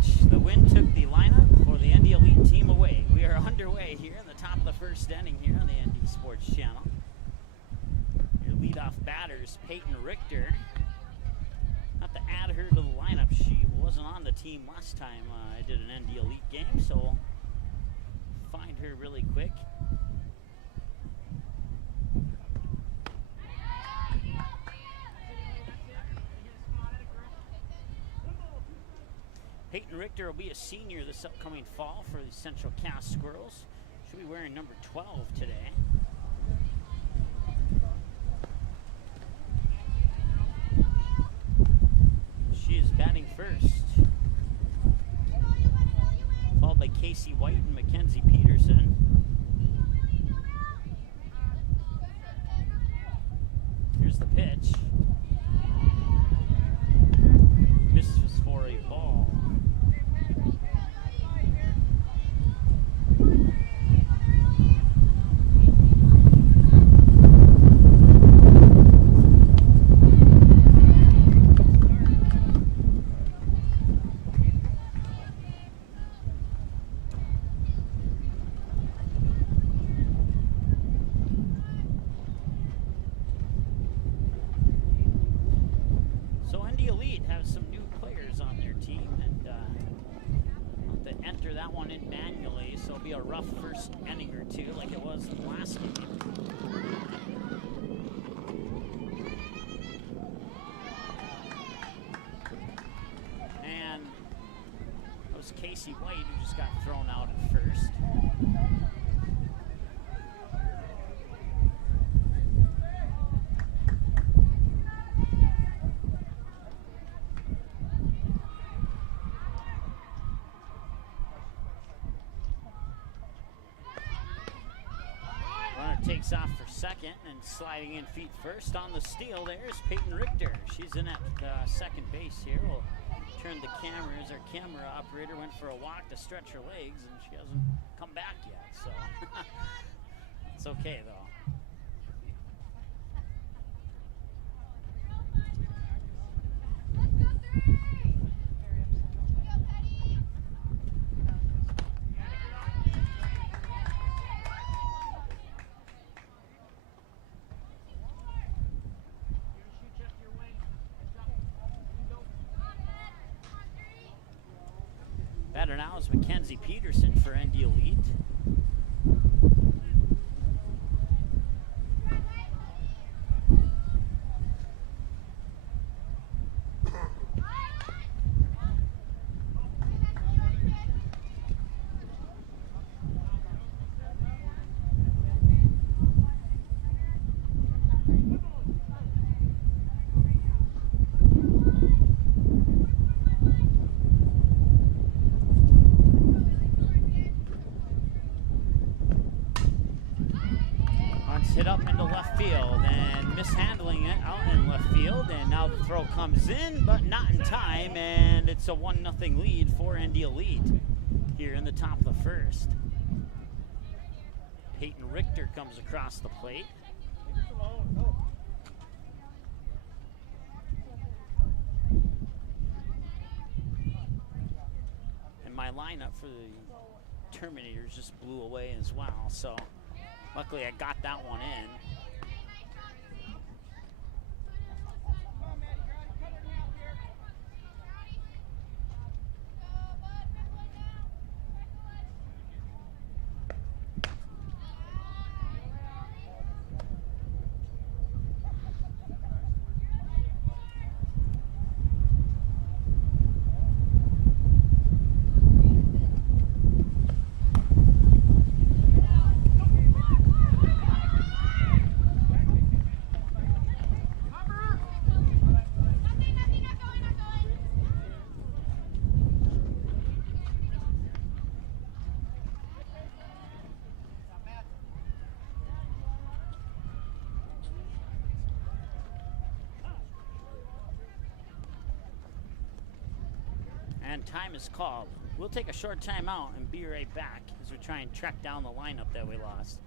pitch. The wind took the lineup for the ND Elite team away. We are underway here in the top of the first inning here on the ND Sports Channel. Your leadoff batter is Peyton Richter. Have to add her to the lineup. She wasn't on the team last time I did an ND Elite game, so we'll find her really quick. Peyton Richter will be a senior this upcoming fall for the Central Cass Squirrels. She'll be wearing number 12 today. She is batting first, followed by Casey White and Mackenzie Peterson. Here's the pitch. Misses for a ball. Casey White, who just got thrown out at first. Runner takes off for second and sliding in feet first on the steal. There's Peyton Richter. She's in at second base here. We'll turn the camera as our camera operator went for a walk to stretch her legs, and she hasn't come back yet, so it's okay though. Batter now is Mackenzie Peterson for ND Elite. Hit up into left field and mishandling it out in left field, and now the throw comes in but not in time, and it's a 1-0 lead for ND Elite here in the top of the first. Peyton Richter comes across the plate. And my lineup for the Terminators just blew away as well, so luckily I got that one in. And time is called. We'll take a short time out and be right back as we try and track down the lineup that we lost.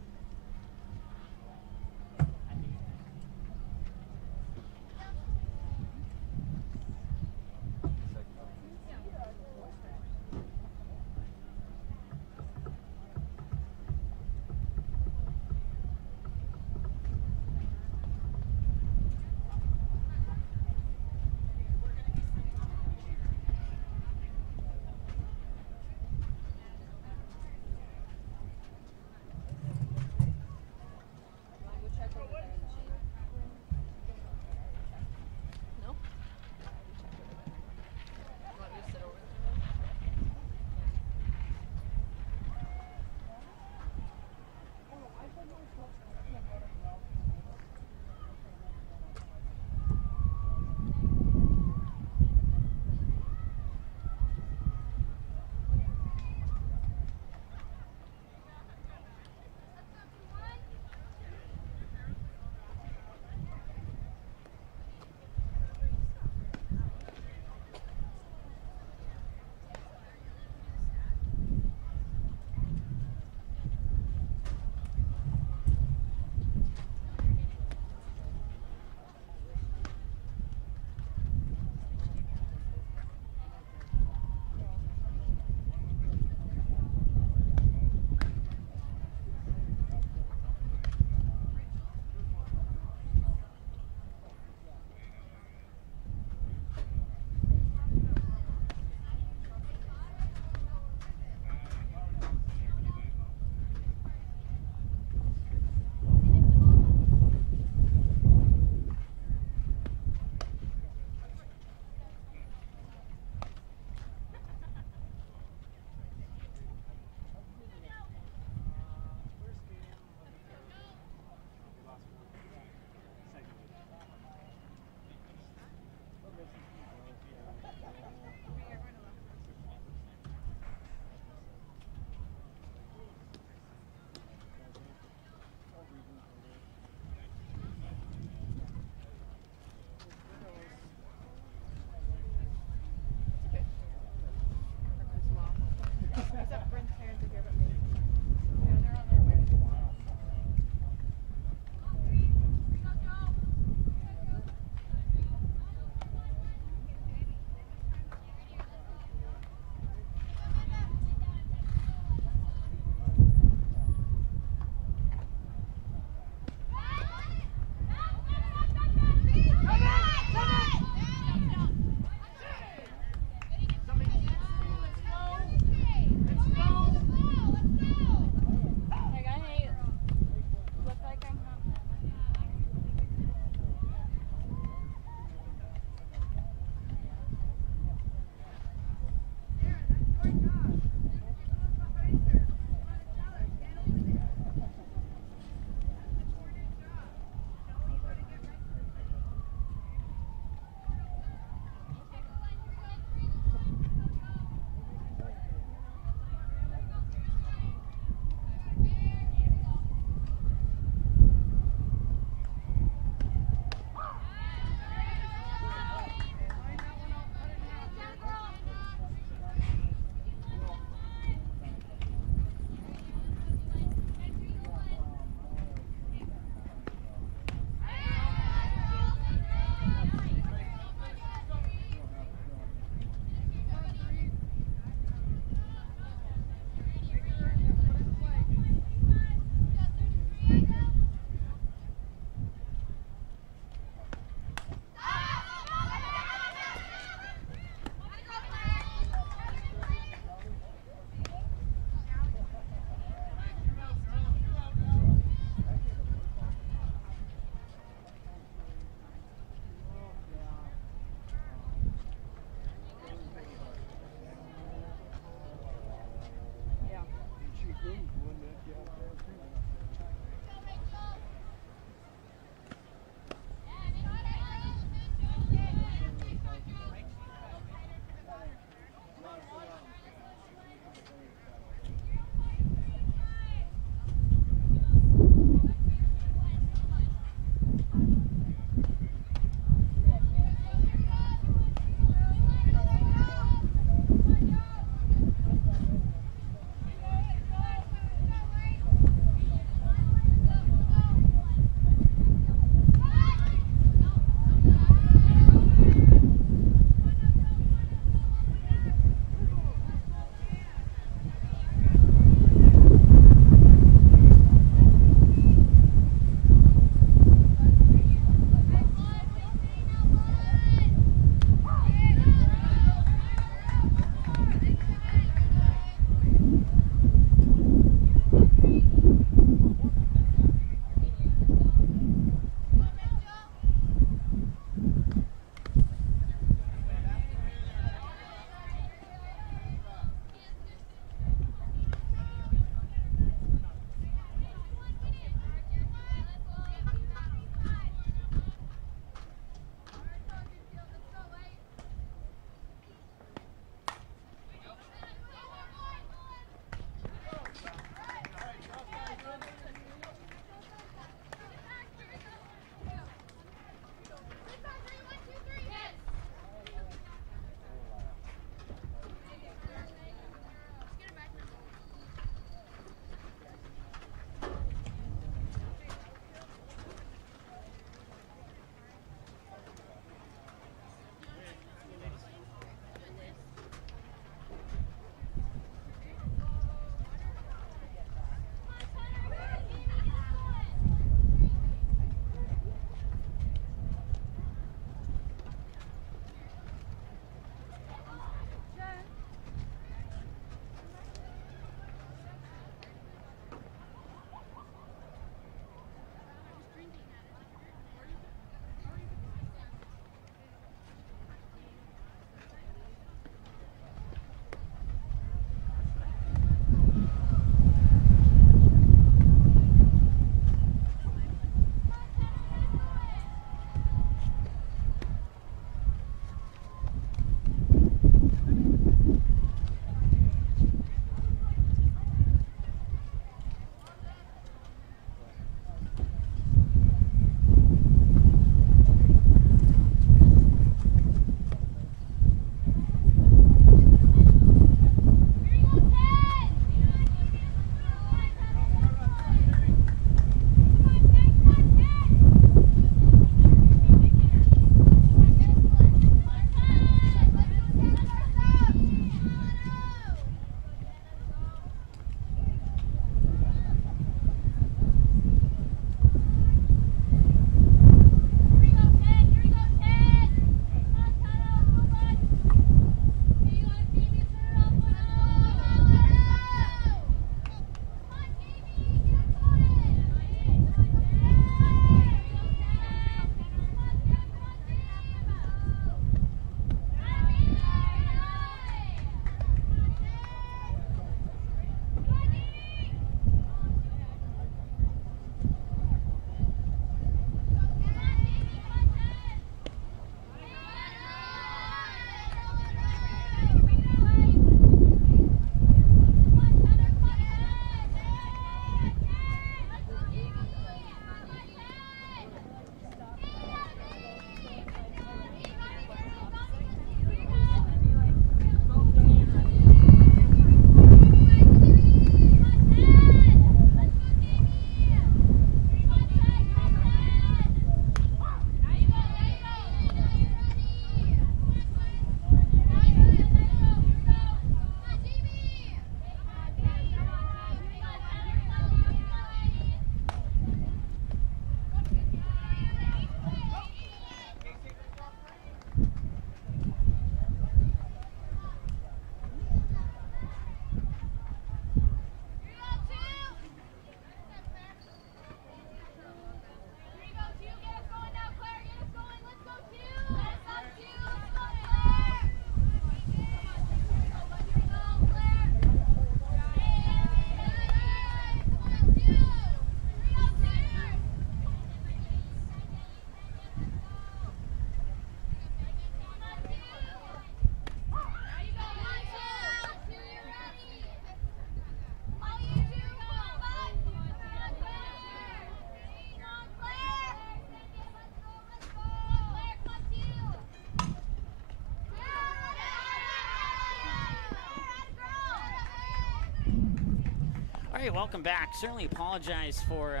All right, welcome back. Certainly apologize for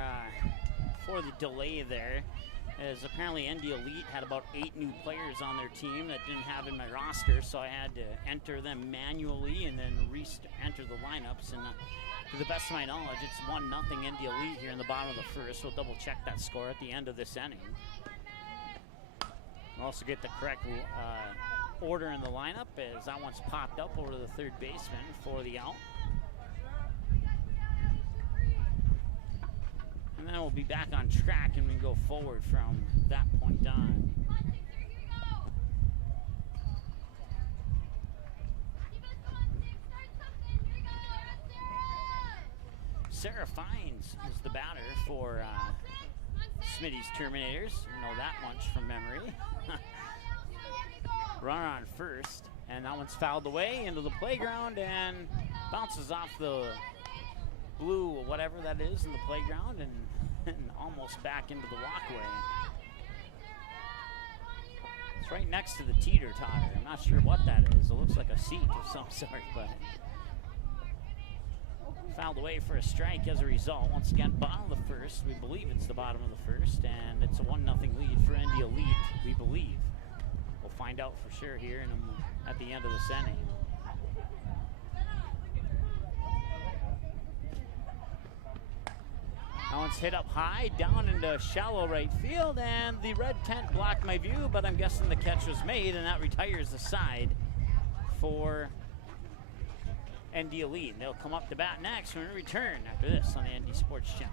the delay there, as apparently ND Elite had about 8 new players on their team that didn't have in my roster, so I had to enter them manually and then enter the lineups. And to the best of my knowledge, it's 1-0 ND Elite here in the bottom of the first. We'll double check that score at the end of this inning. We'll also get the correct order in the lineup, as that one's popped up over to the third baseman for the out. And then we'll be back on track and we can go forward from that point on. Sarah Fines is the batter for Smitty's Terminators. You know that much from memory. Runner on first, and that one's fouled away into the playground and bounces off the blue, whatever that is, in the playground, and almost back into the walkway. It's right next to the teeter-totter. I'm not sure what that is. It looks like a seat of some sort, but fouled away for a strike as a result. Once again, bottom of the first. We believe it's the bottom of the first, and it's a 1-0 lead for ND Elite, we believe. We'll find out for sure here at the end of this inning. That one's hit up high, down into shallow right field, and the red tent blocked my view, but I'm guessing the catch was made, and that retires the side for ND Elite. They'll come up to bat next when we return after this on the ND Sports Channel.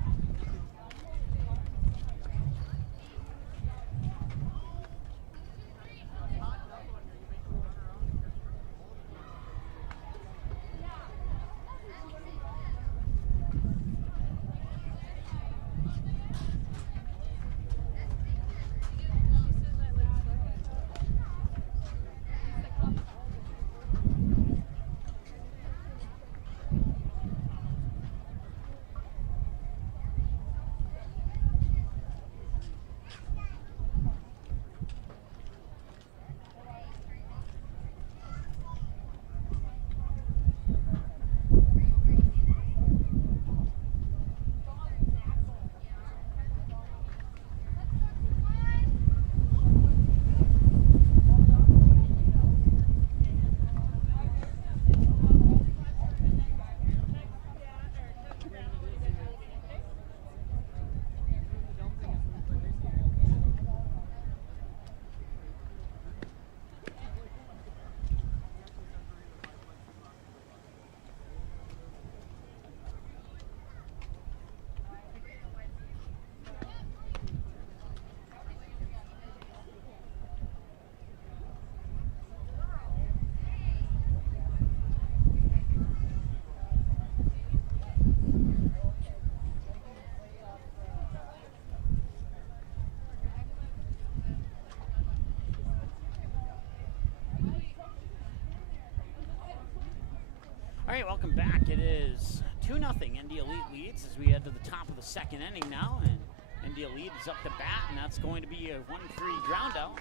All right, welcome back. It is 2-0 ND Elite leads as we head to the top of the second inning now, and ND Elite is up to bat, and that's going to be a 1-3 ground out.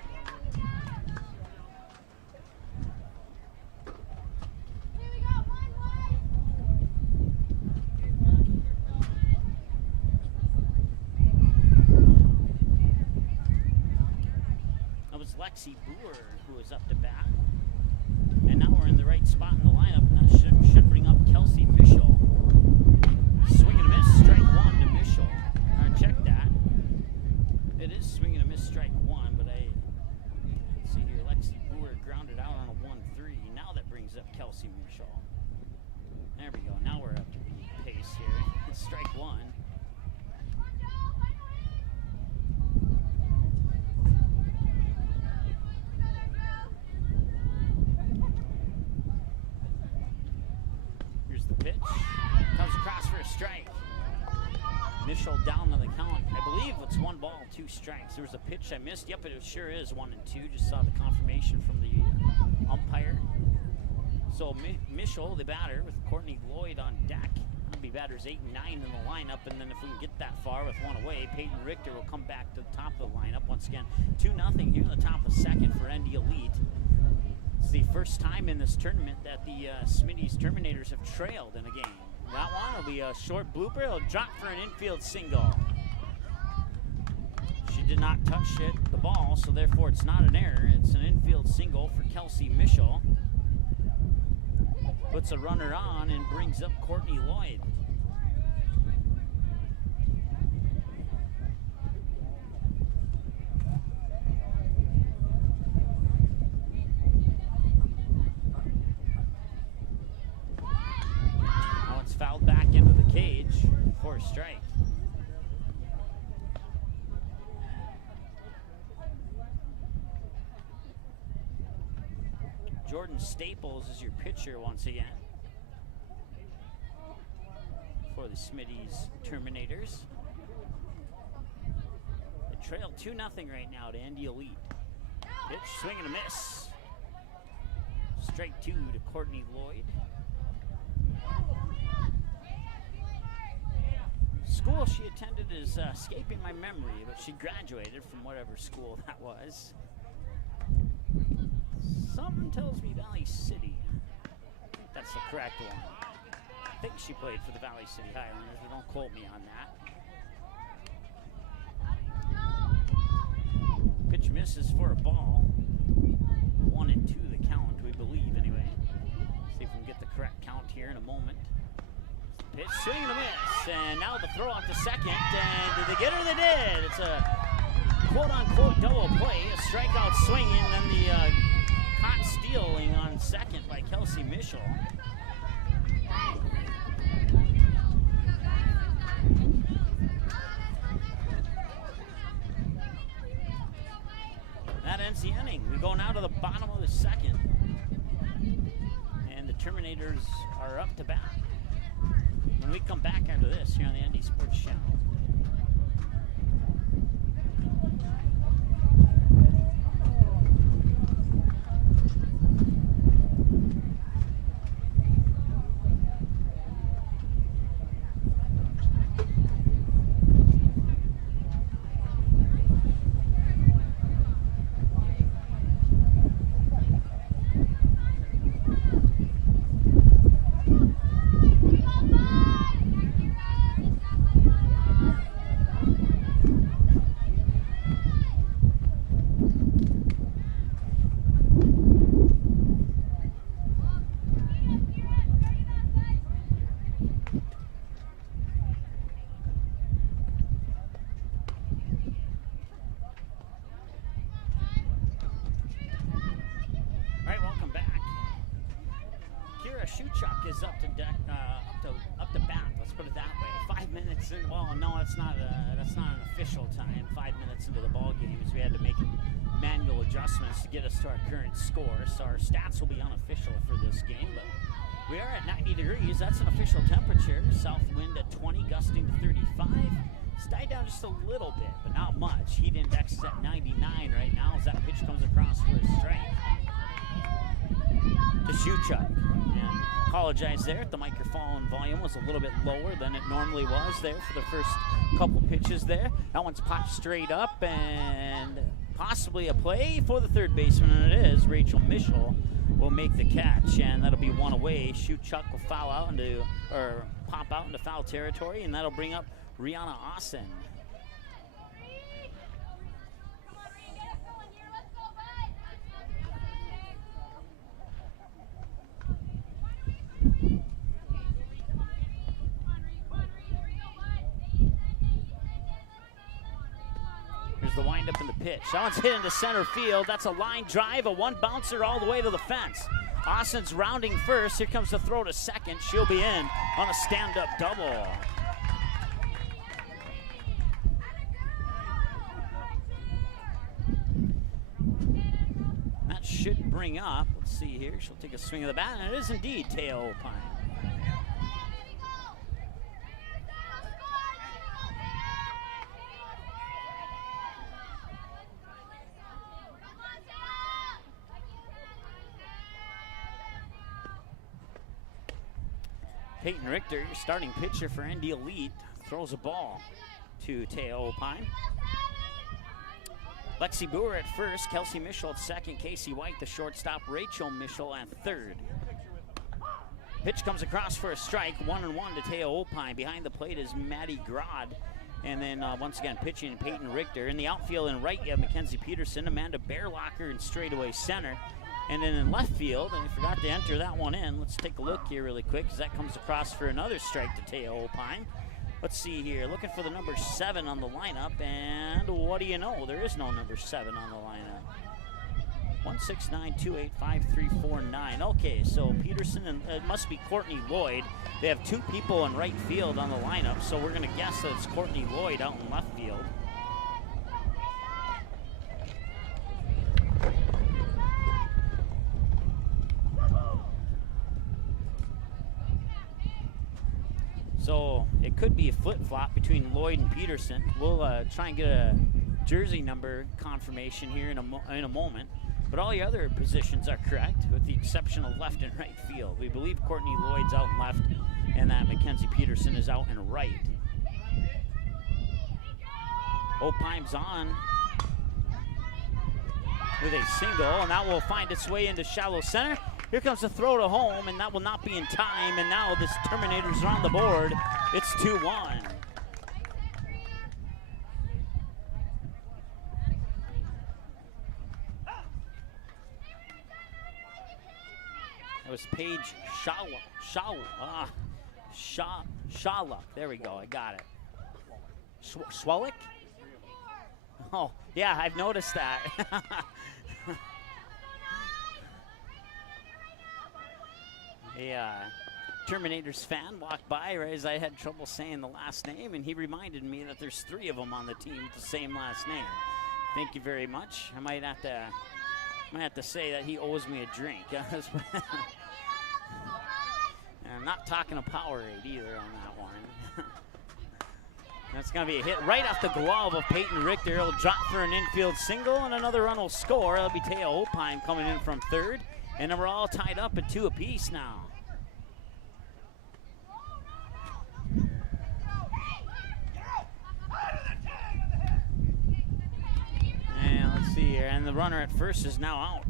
That was Lexi Boer who was up to bat. And now we're in the right spot in the lineup, and that should bring up Kelsey Mischel. Swing and a miss, strike one to Mischel. Check that. It is swing and a miss, strike one, but see here, Lexi Boer grounded out on a 1-3. Now that brings up Kelsey Mischel. There we go. Now we're up to the pace here. It's strike one. Pitch comes across for a strike. Mischel down on the count. I believe it's 1 ball, 2 strikes. There was a pitch I missed. Yep, it sure is 1 and 2. Just saw the confirmation from the umpire. So Mischel, the batter, with Courtney Lloyd on deck. That'll be batters 8 and 9 in the lineup, and then if we can get that far with 1 away, Peyton Richter will come back to the top of the lineup once again. 2-0 here in the top of the second for ND Elite. It's the first time in this tournament that the Smitty's Terminators have trailed in a game. That one will be a short blooper. It'll drop for an infield single. She did not touch the ball, so therefore it's not an error. It's an infield single for Kelsey Mischel. Puts a runner on and brings up Courtney Lloyd. Now it's fouled back into the cage for a strike. Jordan Staples is your pitcher once again for the Smitty's Terminators. They trail 2-0 right now to Indy Elite. Pitch, swing and a miss. Strike 2 to Courtney Lloyd. School she attended is escaping my memory, but she graduated from whatever school that was. Something tells me Valley City. I think that's the correct one. I think she played for the Valley City Highlanders, but don't quote me on that. Pitch misses for a ball. 1-2 the count, we believe anyway. See if we can get the correct count here in a moment. Pitch, swing and a miss, and now the throw out to second, and did they get her? They did. It's a quote-unquote double play, a strikeout swing, and then the caught stealing on second by Kelsey Mischel. That ends the inning. We go now to the bottom of the second, and the Terminators are up to bat. When we come back after this here on the ND Sports Channel. Is up to bat. Let's put it that way. 5 minutes in. Well, no, that's not an official time. 5 minutes into the ball game, as we had to make manual adjustments to get us to our current score. So our stats will be unofficial for this game, but we are at 90 degrees. That's an official temperature. South wind at 20, gusting to 35. It's died down just a little bit, but not much. Heat index is at 99 right now as that pitch comes across for a strike. To Shuchuk. And apologize there if the microphone volume was a little bit lower than it normally was there for the first couple pitches there. That one's popped straight up and possibly a play for the third baseman, and it is. Rachel Mischel will make the catch, and that'll be one away. Shuchuk will pop out into foul territory, and that'll bring up Rihanna Austin. Here's the windup and the pitch. That one's hit into center field. That's a line drive, a one bouncer all the way to the fence. Austin's rounding first. Here comes the throw to second. She'll be in on a stand-up double. That should bring up, let's see here, she'll take a swing of the bat, and it is indeed Teo Opine. Peyton Richter, starting pitcher for ND Elite, throws a ball to Teo Opine. Lexi Boer at first, Kelsey Mischel at second, Casey White the shortstop, Rachel Mischel at third. Pitch comes across for a strike. 1-1 to Teo Opine. Behind the plate is Maddie Grod. And then once again pitching Peyton Richter. In the outfield and right, you have Mackenzie Peterson, Amanda Bearlocker in straightaway center. And then in left field, and I forgot to enter that one in. Let's take a look here really quick, because that comes across for another strike to Teo Opine. Let's see here, looking for the number 7 on the lineup, and what do you know? There is no number 7 on the lineup. 169285349. Okay, so Peterson, and it must be Courtney Lloyd. They have 2 people in right field on the lineup, so we're going to guess that it's Courtney Lloyd out in left field. So it could be a flip-flop between Lloyd and Peterson. We'll try and get a jersey number confirmation here in a moment. But all the other positions are correct, with the exception of left and right field. We believe Courtney Lloyd's out in left, and that Mackenzie Peterson is out in right. Opine's on with a single, and that will find its way into shallow center. Here comes the throw to home, and that will not be in time, and now this Terminators are on the board. It's 2-1. That was Paige Shawluck. There we go, I got it. Swallick? Oh, yeah, I've noticed that. A Terminators fan walked by right as I had trouble saying the last name, and he reminded me that there's 3 of them on the team with the same last name. Thank you very much. I might have to say that he owes me a drink. And I'm not talking a Powerade either on that one. That's going to be a hit right off the glove of Peyton Richter. He'll drop for an infield single, and another run will score. That'll be Teo Opine coming in from third. And then we're all tied up at 2 apiece now. And let's see here. And the runner at first is now out.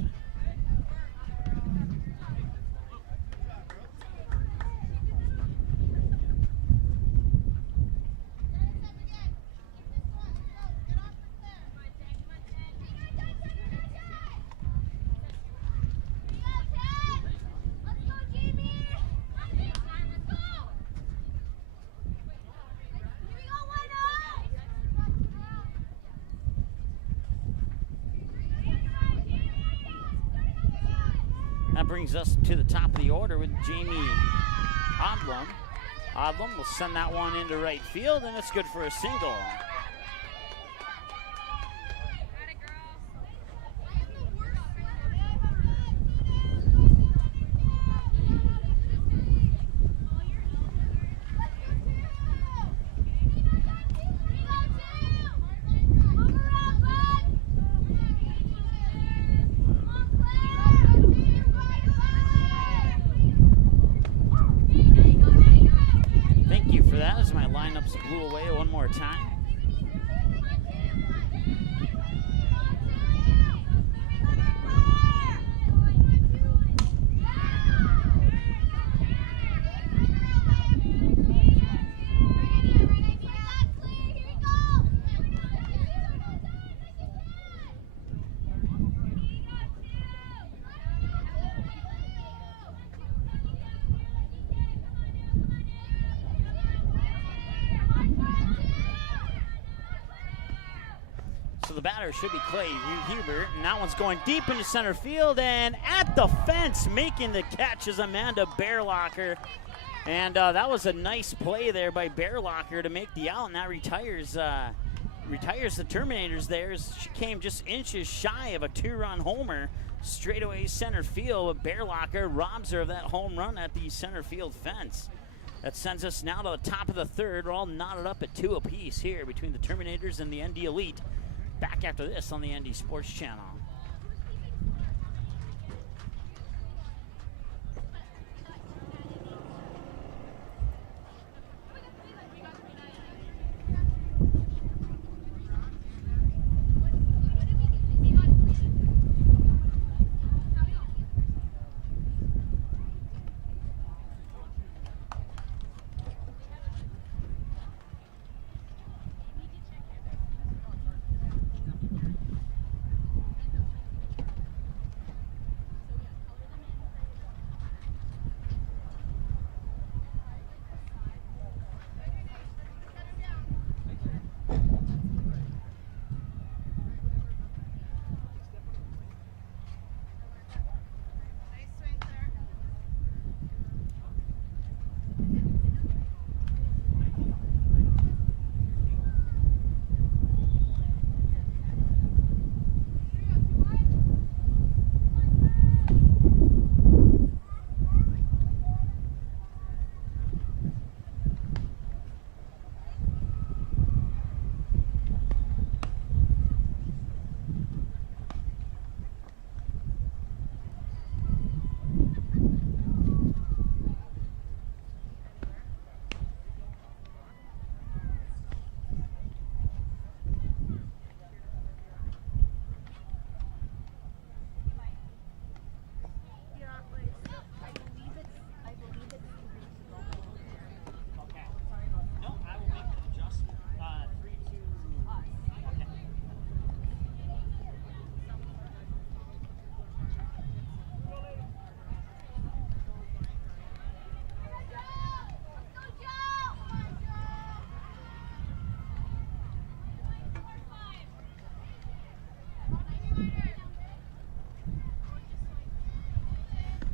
That brings us to the top of the order with Jamie Odlum. Odlum will send that one into right field, and it's good for a single. Blew away one more time. So the batter should be Clay Hubert, and that one's going deep into center field, and at the fence making the catch is Amanda Bearlocker. And that was a nice play there by Bearlocker to make the out, and that retires the Terminators there. She came just inches shy of a 2-run homer straightaway center field, but Bearlocker robs her of that home run at the center field fence. That sends us now to the top of the third. We're all knotted up at 2 apiece here between the Terminators and the ND Elite. Back after this on the ND Sports Channel.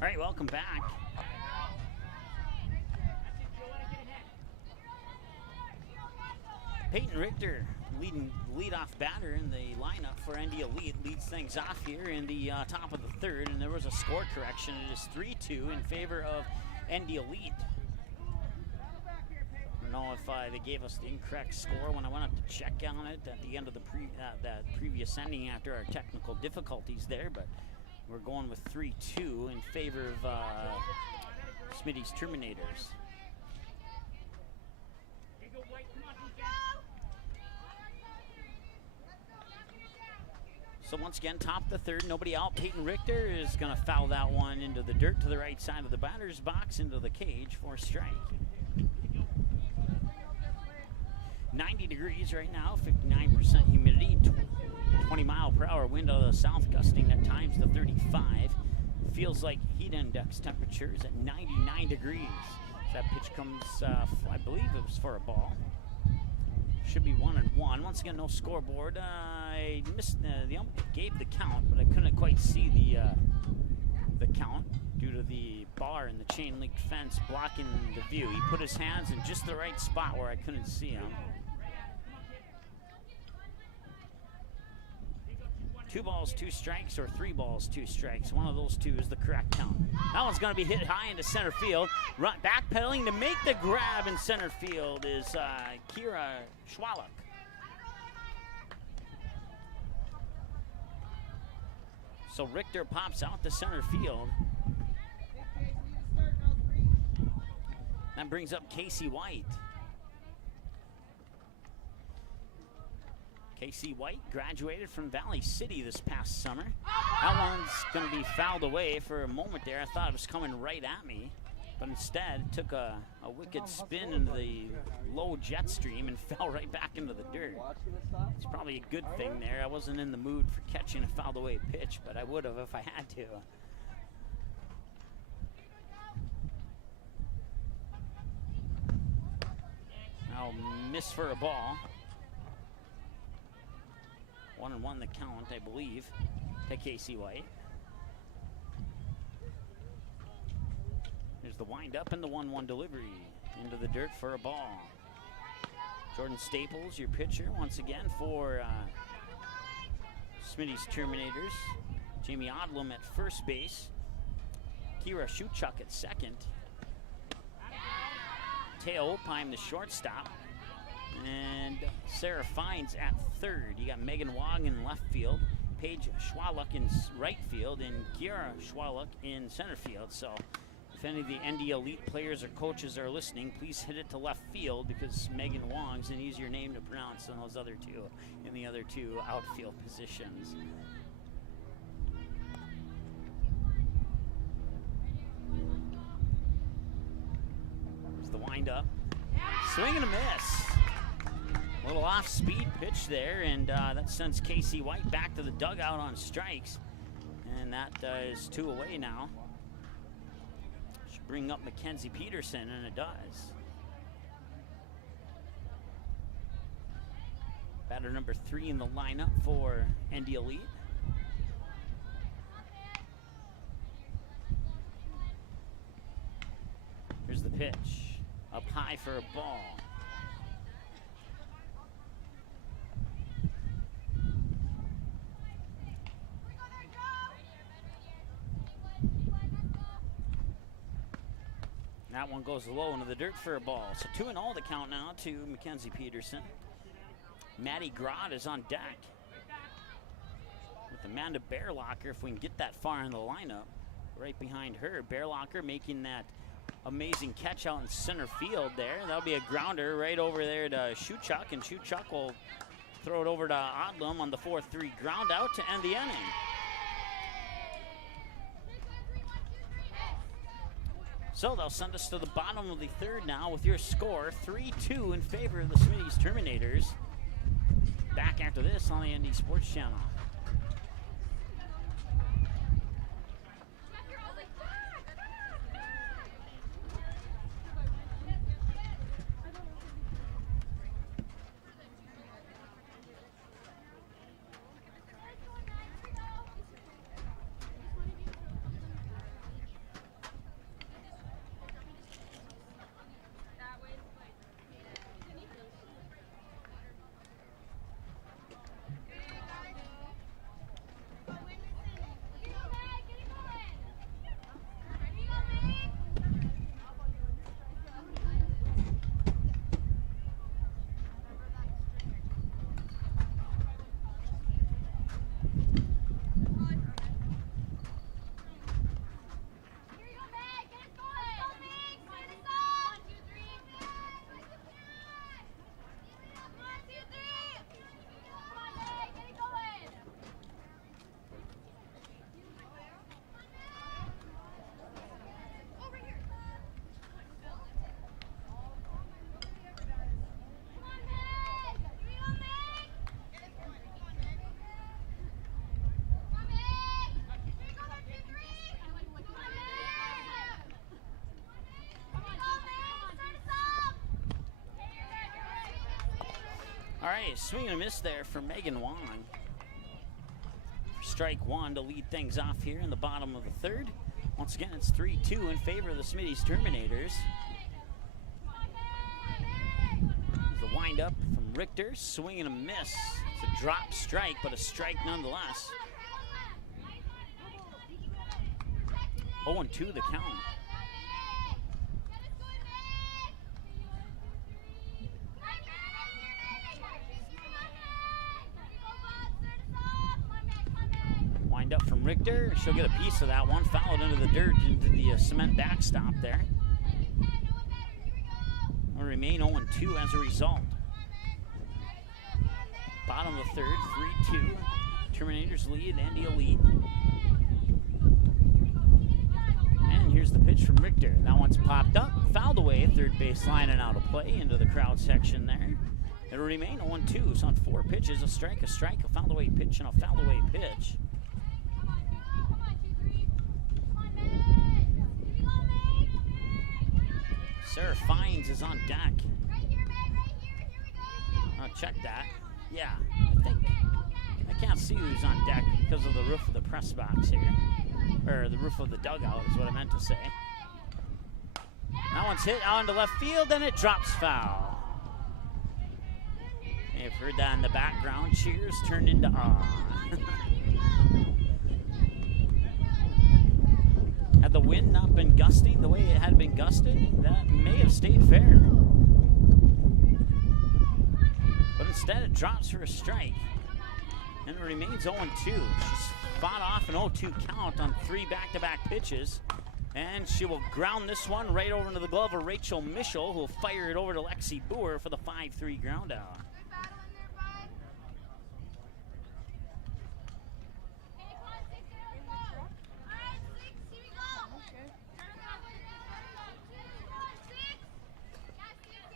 All right, welcome back. Peyton Richter, lead-off batter in the lineup for ND Elite, leads things off here in the top of the third, and there was a score correction. It is 3-2 in favor of ND Elite. I don't know if they gave us the incorrect score when I went up to check on it at the end of the that previous ending after our technical difficulties there, but we're going with 3-2 in favor of Smitty's Terminators. So once again, top of the third, nobody out. Peyton Richter is going to foul that one into the dirt to the right side of the batter's box, into the cage for a strike. 90 degrees right now, 59% humidity, 20-mile-per-hour wind out of the south, gusting at times to 35. Feels like heat index temperatures at 99 degrees. That pitch comes, I believe it was for a ball. Should be 1-1. Once again, no scoreboard. I missed the ump gave the count, but I couldn't quite see the count due to the bar and the chain link fence blocking the view. He put his hands in just the right spot where I couldn't see him. 2 balls, 2 strikes, or 3 balls, 2 strikes. One of those two is the correct count. That one's going to be hit high into center field. Backpedaling to make the grab in center field is Kira Schwalek. So Richter pops out to center field. That brings up Casey White. Casey White graduated from Valley City this past summer. That one's going to be fouled away for a moment there. I thought it was coming right at me, but instead it took a wicked spin into the low jet stream and fell right back into the dirt. It's probably a good thing there. I wasn't in the mood for catching a fouled away pitch, but I would have if I had to. Now miss for a ball. 1-1 the count, I believe, to Casey White. There's the windup and the 1-1 delivery into the dirt for a ball. Jordan Staples, your pitcher, once again for Smitty's Terminators. Jamie Odlum at first base. Kira Schuchuk at second. Teo Opheim, the shortstop. And Sarah Fines at third. You got Megan Wong in left field, Paige Schwalek in right field, and Kiara Schwalek in center field. So if any of the ND Elite players or coaches are listening, please hit it to left field because Megan Wong's an easier name to pronounce than those other two in the other two outfield positions. There's the windup. Swing and a miss. A little off-speed pitch there, and that sends Casey White back to the dugout on strikes. And that is 2 away now. Should bring up Mackenzie Peterson, and it does. Batter number 3 in the lineup for ND Elite. Here's the pitch. Up high for a ball. That one goes low into the dirt for a ball. So 2-0 the count now to Mackenzie Peterson. Maddie Grott is on deck with Amanda Bearlocker, if we can get that far in the lineup. Right behind her, Bearlocker making that amazing catch out in center field there. That'll be a grounder right over there to Schuchuk, and Schuchuk will throw it over to Odlum on the 4-3 ground out to end the inning. So they'll send us to the bottom of the third now with your score, 3-2 in favor of the Smitty's Terminators. Back after this on the ND Sports Channel. All right, swing and a miss there for Megan Wong. Strike one to lead things off here in the bottom of the third. Once again, it's 3-2 in favor of the Smitty's Terminators. The windup from Richter, swing and a miss. It's a drop strike, but a strike nonetheless. 0-2 the count. Wind up from Richter. She'll get a piece of that one. Fouled into the dirt, into the cement backstop there. Will remain 0-2 as a result. Bottom of the third, 3-2. Terminators lead, India lead. And here's the pitch from Richter. That one's popped up, fouled away, third baseline and out of play into the crowd section there. It'll remain 0-2. So on 4 pitches, a strike, a fouled away pitch, and a fouled away pitch. Sarah Fines is on deck. I'll check that. Yeah, I can't see who's on deck because of the roof of the press box here. Or the roof of the dugout is what I meant to say. That one's hit out into left field and it drops foul. You've heard that in the background. Cheers turned into awe. Had the wind not been gusting the way it had been gusted, that may have stayed fair. But instead it drops for a strike. And it remains 0-2. She's fought off an 0-2 count on 3 back-to-back pitches. And she will ground this one right over into the glove of Rachel Mischel, who will fire it over to Lexi Boer for the 5-3 ground out.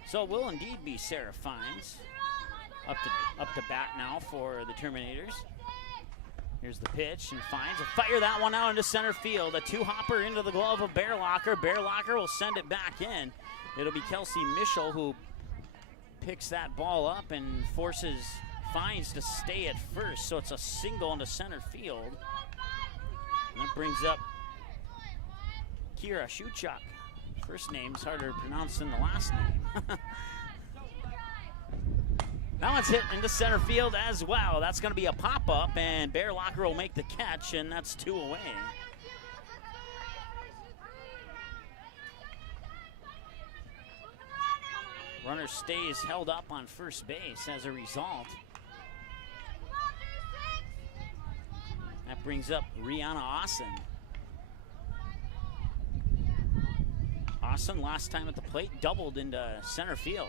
So it will indeed be Sarah Fines up to bat now for the Terminators. Here's the pitch, and Fines will fire that one out into center field. A 2-hopper into the glove of Bearlocker. Bearlocker will send it back in. It'll be Kelsey Mischel who picks that ball up and forces Fines to stay at first. So it's a single into center field. And that brings up Kira Shuchuk. First name's harder to pronounce than the last name. That one's hit into center field as well. That's going to be a pop-up, and Bearlocker will make the catch, and that's 2 away. Runner stays held up on first base as a result. That brings up Rihanna Austin. Austin, last time at the plate, doubled into center field.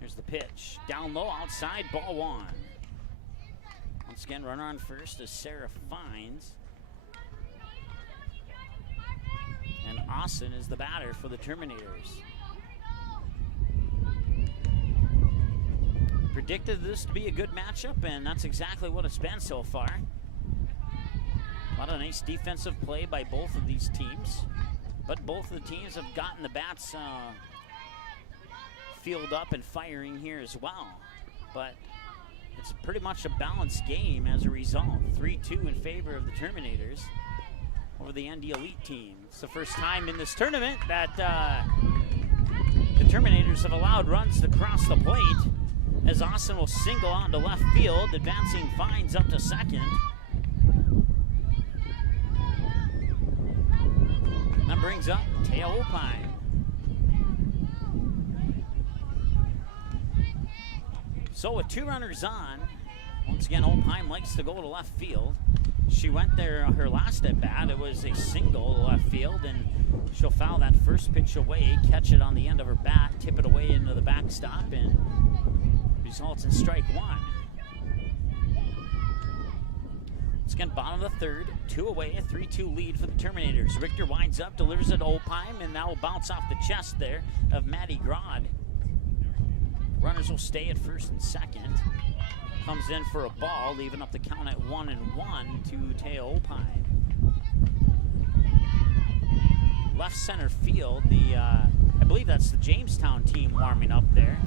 Here's the pitch. Down low, outside, ball 1. Once again, runner on first is Sarah Fines. And Austin is the batter for the Terminators. Predicted this to be a good matchup, and that's exactly what it's been so far. A lot of nice defensive play by both of these teams, but both of the teams have gotten the bats field up and firing here as well. But it's pretty much a balanced game as a result. 3-2 in favor of the Terminators over the ND Elite team. It's the first time in this tournament that the Terminators have allowed runs to cross the plate, as Austin will single on to left field, advancing Fines up to second. That brings up Taya Opine. So with 2 runners on, once again Opine likes to go to left field. She went there her last at bat. It was a single to left field, and she'll foul that first pitch away, catch it on the end of her bat, tip it away into the backstop, and results in strike 1. Once again, bottom of the third, 2 away, a 3-2 lead for the Terminators. Richter winds up, delivers it to Opine, and that will bounce off the chest there of Maddie Grod. Runners will stay at first and second. Comes in for a ball, leaving up the count at 1-1 to Taya Opine. Left center field, I believe believe that's the Jamestown team warming up there.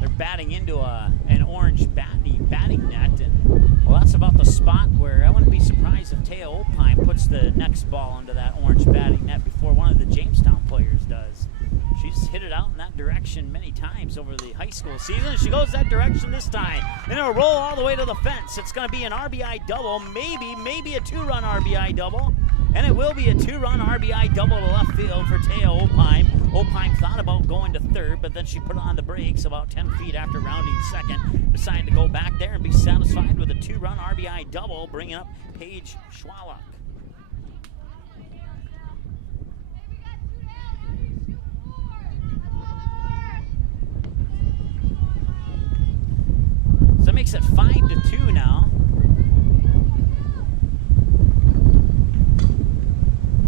They're batting into an orange batting net, and well, that's about the spot where I wouldn't be surprised if Taya Opine puts the next ball into that orange batting net before one of the Jamestown players does. She's hit it out in that direction many times over the high school season. She goes that direction this time, and it'll roll all the way to the fence. It's going to be an RBI double, maybe a 2-run RBI double, and it will be a 2-run RBI double to left field for Taya Opine. Opine thought about going to third, but then she put on the brakes about 10 feet after rounding second. Decided to go back there and be satisfied with a 2-run RBI double, bringing up Paige Schwallock. So that makes it 5-2 now.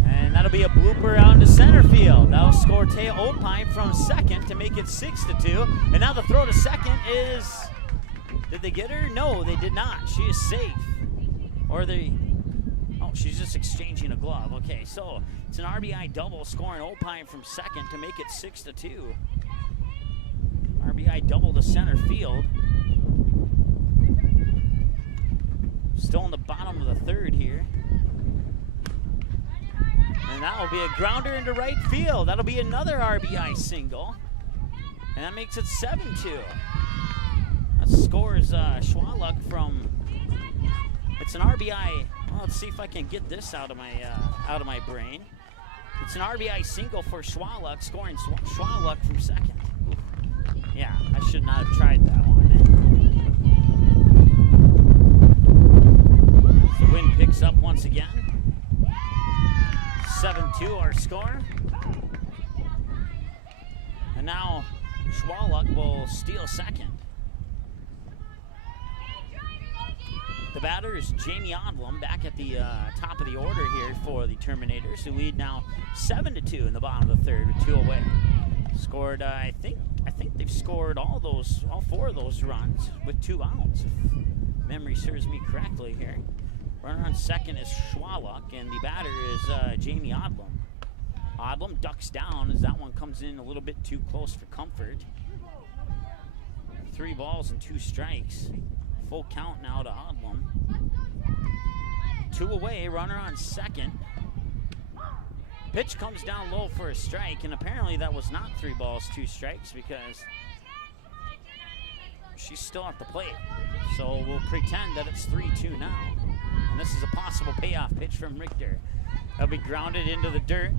And that'll be a blooper out into center field. That'll score Taya Opine from second to make it 6-2. And now the throw to second is, did they get her? No, they did not. She is safe. Or they, oh, she's just exchanging a glove. Okay, so it's an RBI double scoring Opine from second to make it 6-2. RBI double to center field. Still in the bottom of the third here. And that'll be a grounder into right field. That'll be another RBI single. And that makes it 7-2. That scores Schwallock from, it's an RBI. Well, let's see if I can get this out of my brain. It's an RBI single for Schwallock, scoring Schwallock from second. Yeah, I should not have tried that one. The wind picks up once again. 7-2 our score. And now Schwallock will steal second. The batter is Jamie Odlum back at the top of the order here for the Terminators, who lead now 7-2 in the bottom of the third with 2 away. Scored, I think they've scored all 4 of those runs with 2 outs, if memory serves me correctly here. Runner on second is Schwallock, and the batter is Jamie Odlum. Odlum ducks down as that one comes in a little bit too close for comfort. 3 balls and 2 strikes. Full count now to Odlum. 2 away, runner on second. Pitch comes down low for a strike, and apparently that was not 3 balls, 2 strikes, because she's still at the plate. So we'll pretend that it's 3-2 now. And this is a possible payoff pitch from Richter. That'll be grounded into the dirt,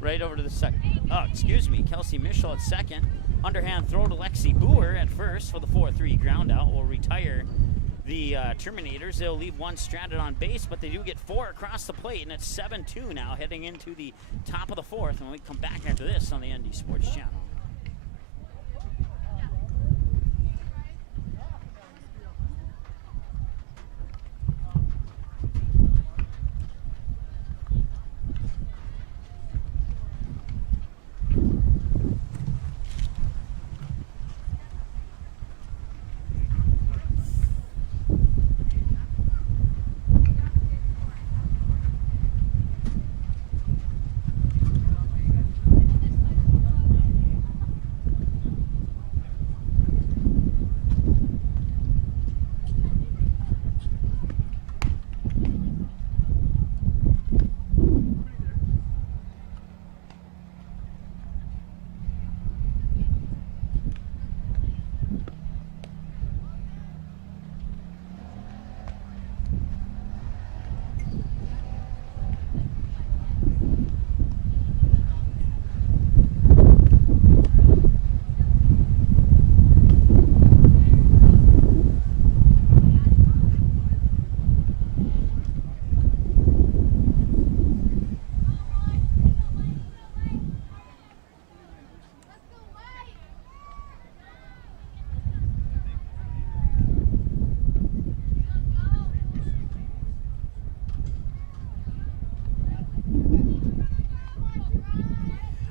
right over to the second. Oh, excuse me, Kelsey Mischel at second. Underhand throw to Lexi Boer at first for the 4-3 ground out. Will retire the Terminators. They'll leave 1 stranded on base, but they do get 4 across the plate, and it's 7-2 now, heading into the top of the 4th. When we come back after this on the ND Sports Channel.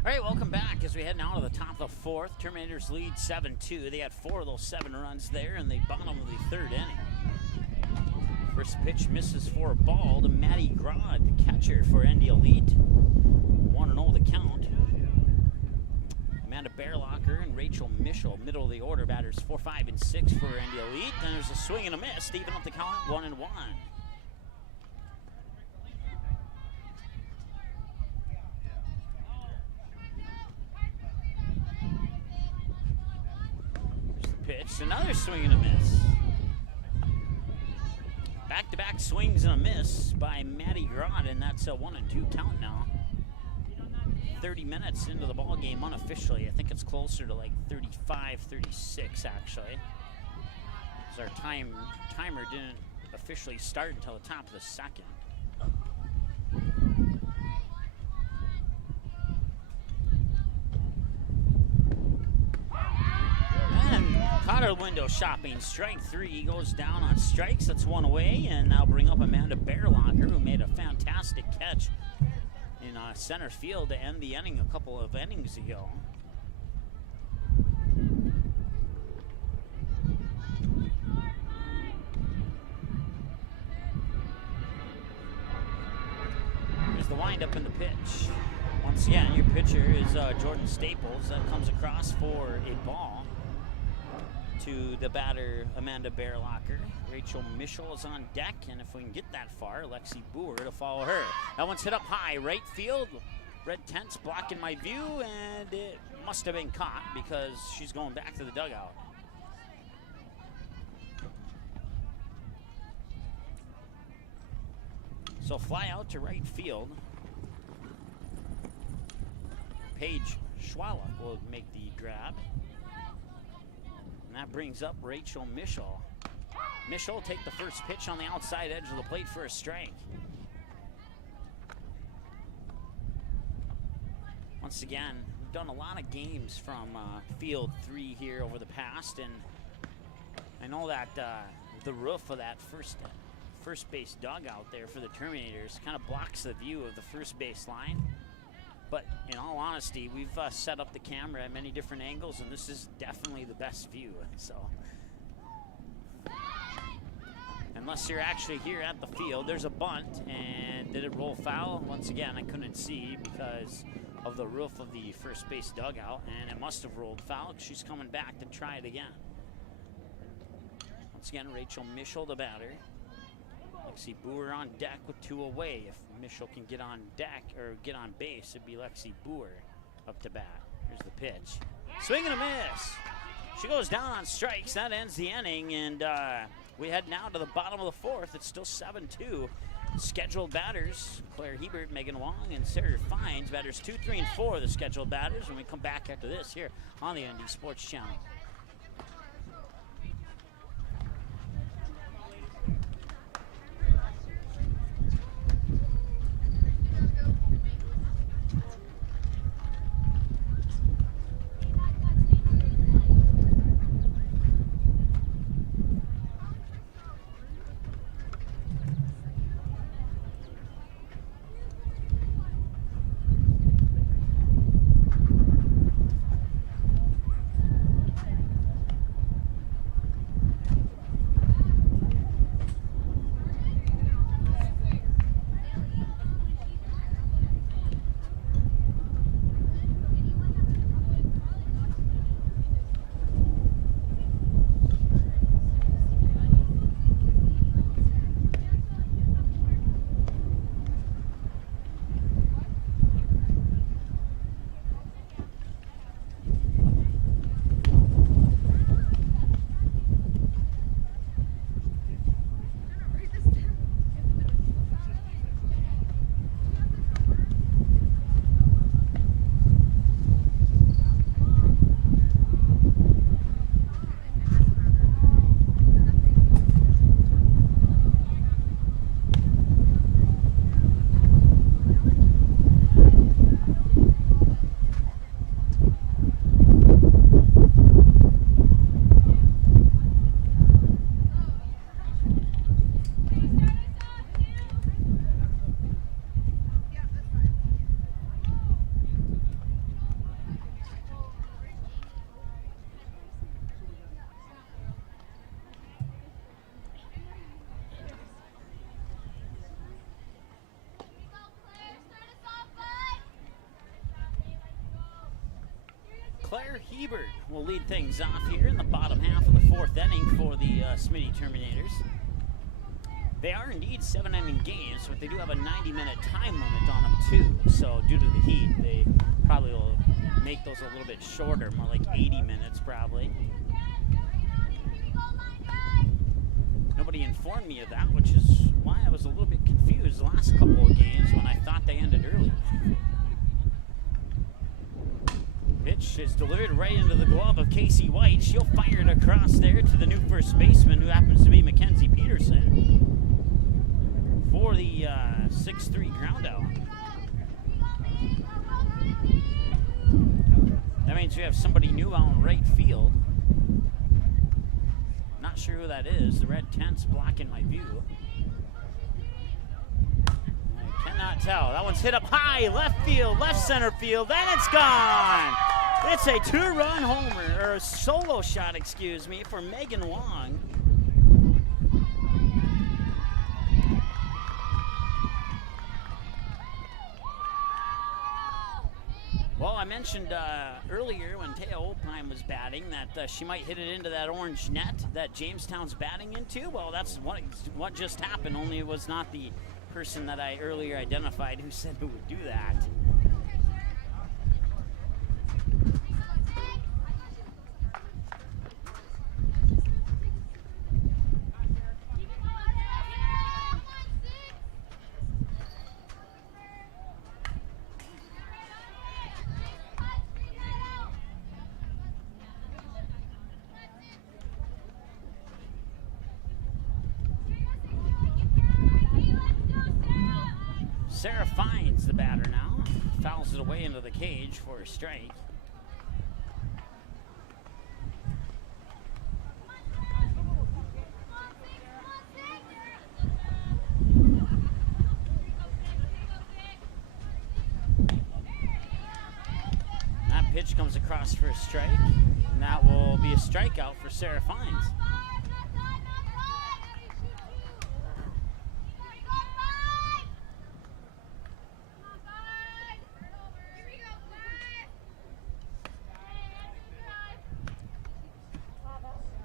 All right, welcome back as we head now to the top of the 4th. Terminators lead 7-2. They had 4 of those 7 runs there in the bottom of the 3rd inning. First pitch misses for a ball to Maddie Grod, the catcher for ND Elite. 1-0 the count. Amanda Bearlocker and Rachel Mischel, middle of the order. Batters 4, 5, and 6 for ND Elite. And there's a swing and a miss to even up the count, 1-1. There's the pitch, another swing and a miss. Back-to-back swings and a miss by Maddie Grodd, and that's a 1-2 count now. 30 minutes into the ball game unofficially. I think it's closer to like 35, 36 actually. Because our timer didn't officially start until the top of the second. And Cotter window shopping. Strike 3 goes down on strikes. That's 1 away. And now bring up Amanda Bearlocker, who made a fantastic catch in center field to end the inning a couple of innings ago. Here's the windup and the pitch. Once again, your pitcher is Jordan Staples. That comes across for a ball to the batter, Amanda Bearlocker. Rachel Mischel is on deck, and if we can get that far, Lexi Boer to follow her. That one's hit up high, right field. Red tent's blocking my view, and it must have been caught because she's going back to the dugout. So fly out to right field. Paige Schwallow will make the grab. And that brings up Rachel Mischel. Mischel will take the first pitch on the outside edge of the plate for a strike. Once again, we've done a lot of games from field 3 here over the past, and I know that the roof of that first base dugout there for the Terminators kind of blocks the view of the first base line. But in all honesty, we've set up the camera at many different angles, and this is definitely the best view. So, unless you're actually here at the field, there's a bunt, and did it roll foul? Once again, I couldn't see because of the roof of the first base dugout, and it must have rolled foul. She's coming back to try it again. Once again, Rachel Mischel, the batter. Lexi Boer on deck with 2 away. If Mischel can get on deck or get on base, it'd be Lexi Boer up to bat. Here's the pitch. Swing and a miss. She goes down on strikes. That ends the inning, and we head now to the bottom of the 4th. It's still 7-2. Scheduled batters, Claire Hebert, Megan Wong, and Sarah Fines. Batters 2, 3, and 4 the scheduled batters when we come back after this here on the ND Sports Channel. Claire Hebert will lead things off here in the bottom half of the fourth inning for the Smitty Terminators. They are indeed 7-inning games, but they do have a 90-minute time limit on them too. So due to the heat, they probably will make those a little bit shorter, more like 80 minutes probably. Nobody informed me of that, which is why I was a little bit confused the last couple of games when I thought they ended early. Pitch is delivered right into the glove of Casey White. She'll fire it across there to the new first baseman, who happens to be Mackenzie Peterson, for the 6-3 ground out. That means we have somebody new out in right field. Not sure who that is. The red tent's blocking my view. I cannot tell. That one's hit up high, left field, left center field, and it's gone. It's a two-run homer, or a solo shot, excuse me, for Megan Wong. Well, I mentioned earlier when Taya Opheim was batting that she might hit it into that orange net that Jamestown's batting into. Well, that's what just happened, only it was not the person that I earlier identified who said who would do that. Sarah finds the batter now, fouls it away into the cage for a strike. That pitch comes across for a strike, and that will be a strikeout for Sarah Fines.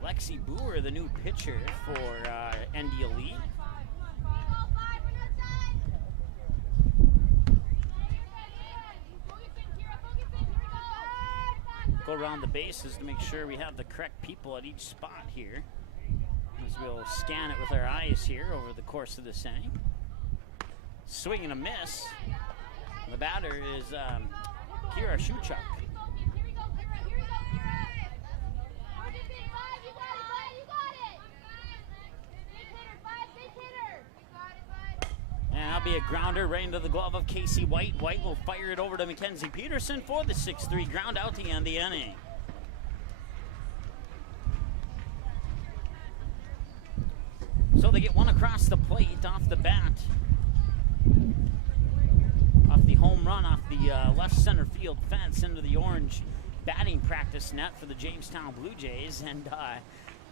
Lexi Boer, the new pitcher for ND Elite. Go around the bases to make sure we have the correct people at each spot here, as we'll scan it with our eyes here over the course of this inning. Swing and a miss. The batter is Kira Shuchuk. And that'll be a grounder right into the glove of Casey White. White will fire it over to Mackenzie Peterson for the 6-3 ground out to end the inning. So they get one across the plate off the bat. Off the home run, off the left center field fence into the orange batting practice net for the Jamestown Blue Jays. And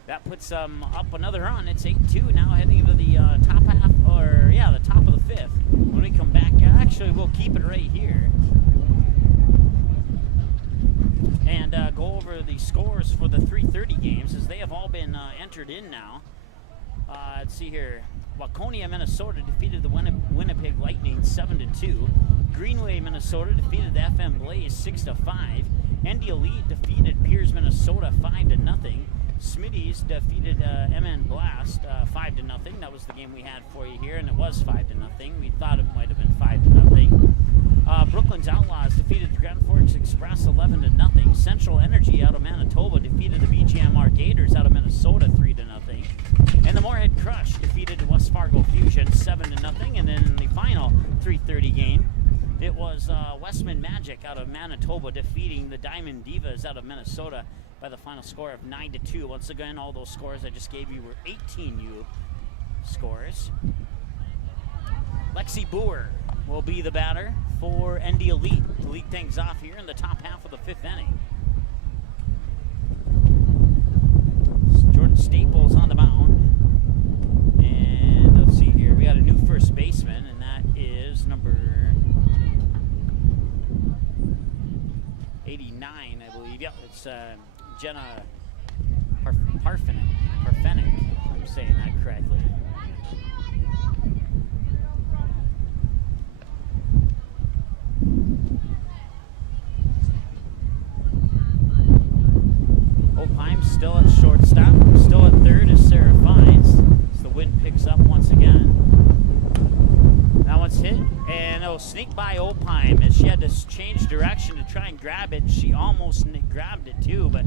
that puts them up another run. It's 8-2 now, heading into the top half, or yeah, the top of the fifth. When we come back, actually we'll keep it right here and go over the scores for the 3:30 games, as they have all been entered in now. Let's see here. Waconia, Minnesota defeated the Winnipeg Lightning 7-2. Greenway, Minnesota defeated the FM Blaze 6-5. ND Elite defeated Piers, Minnesota 5-0. Smitty's defeated MN Blast 5-0. That was the game we had for you here, and it was 5-0. We thought it might have been 5-0. Brooklyn's Outlaws defeated the Grand Forks Express 11-0. Central Energy out of Manitoba defeated the BGMR Gators out of Minnesota 3-0. And the Moorhead Crush defeated the West Fargo Fusion 7-0. And then in the final 3:30 game, it was Westman Magic out of Manitoba defeating the Diamond Divas out of Minnesota by the final score of 9-2. Once again, all those scores I just gave you were 18U scores. Lexi Boer will be the batter for ND Elite to lead things off here in the top half of the fifth inning. Jordan Staples on the mound. And let's see here, we got a new first baseman, and that is number 89 line, I believe. Yep, it's Jenna Parfenic, if I'm saying that correctly. Opheim still at shortstop, still at third is Sarah Fines. As the wind picks up once again. That one's hit, and it'll sneak by Opheim as she had to change direction to try and grab it. She almost grabbed it too, but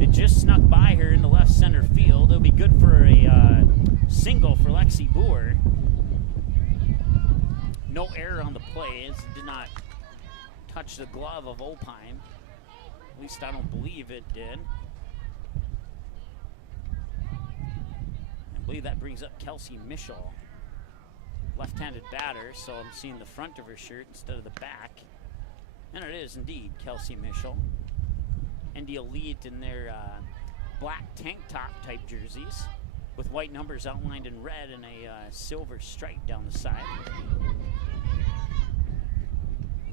it just snuck by her in the left center field. It'll be good for a single for Lexi Boer. No error on the play. It did not touch the glove of Opheim. At least I don't believe it did. I believe that brings up Kelsey Mischel, left-handed batter, so I'm seeing the front of her shirt instead of the back. And it is indeed Kelsey Mischel. ND Elite in their black tank top type jerseys with white numbers outlined in red and a silver stripe down the side,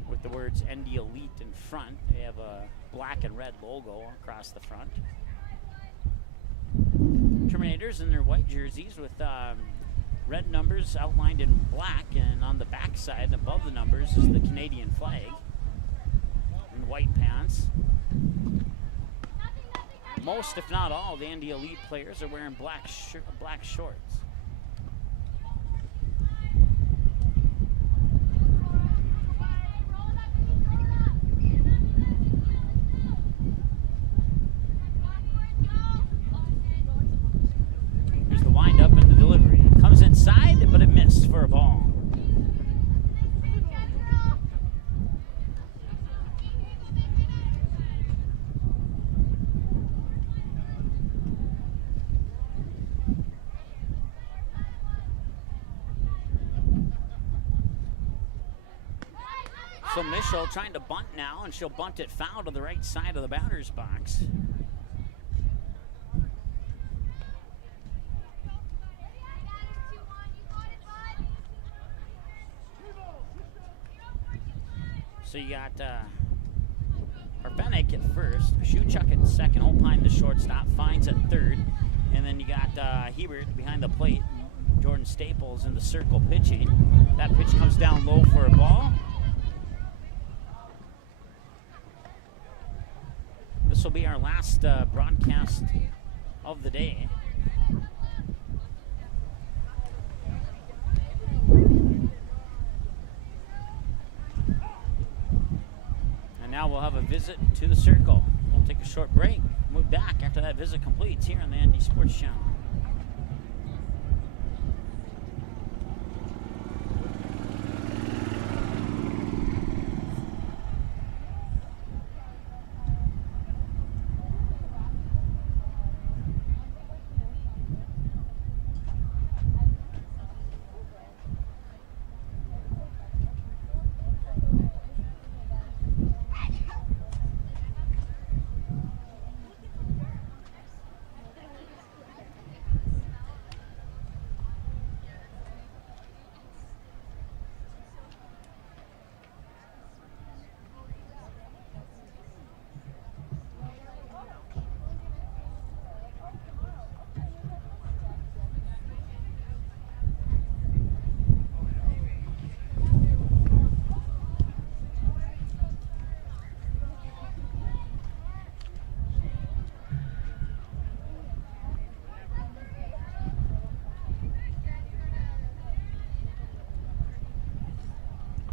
with the words ND Elite in front. They have a black and red logo across the front. Terminators in their white jerseys with red numbers outlined in black, and on the back side above the numbers is the Canadian flag in white pants. Most, if not all, the ND Elite players are wearing black shorts. Here's the windup and the delivery. It comes inside, but it missed for a ball. So Mischel trying to bunt now, and she'll bunt it foul to the right side of the batter's box. So you got Parfenic at first, Schuchuk at second, Opheim the shortstop, Fines at third, and then you got Hebert behind the plate, Jordan Staples in the circle pitching. That pitch comes down low for a ball. This will be our last broadcast of the day. And now we'll have a visit to the circle. We'll take a short break. We'll be back after that visit completes here on the ND Sports Channel.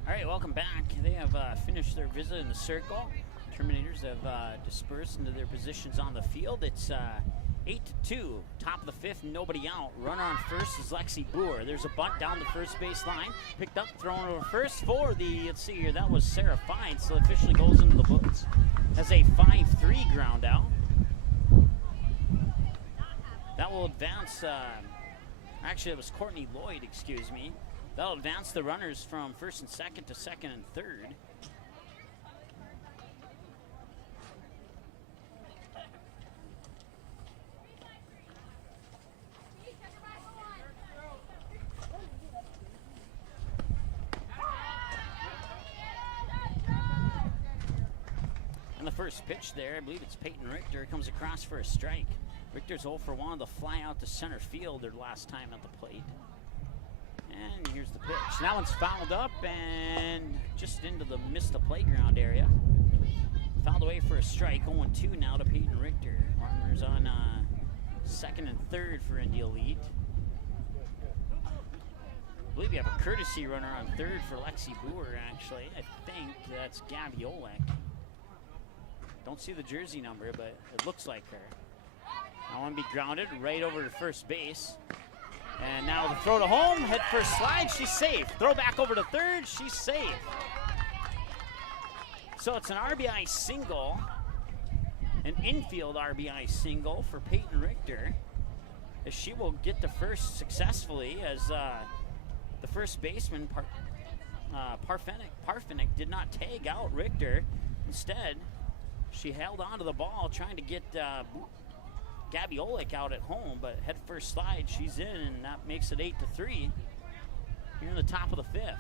All right, welcome back. They have finished their visit in the circle. Terminators have dispersed into their positions on the field. It's 8-2, top of the fifth, nobody out. Runner on first is Lexi Boer. There's a bunt down the first base line. Picked up, thrown over first for the, let's see here, that was Sarah Fines, so officially goes into the books as a 5-3 ground out. That will advance, actually it was Courtney Lloyd, excuse me. That'll advance the runners from first and second to second and third. first pitch there. I believe it's Peyton Richter. Comes across for a strike. Richter's 0 for 1. The fly out to center field their last time at the plate. And here's the pitch. That one's fouled up and just into the playground area. Fouled away for a strike. 0-2 now to Peyton Richter. Runners on second and third for Indy Elite. I believe we have a courtesy runner on third for Lexi Boer, actually. I think that's Gabby Olek. Don't see the jersey number, but it looks like her. I want to be grounded right over to first base. And now the throw to home, head first slide, she's safe. Throw back over to third, she's safe. So it's an RBI single, an infield RBI single for Peyton Richter, as she will get to first successfully, as the first baseman, Parfenik, did not tag out Richter. Instead, she held onto the ball trying to get Gabby Olek out at home, but head first slide, she's in, and that makes it 8-3 here in the top of the fifth.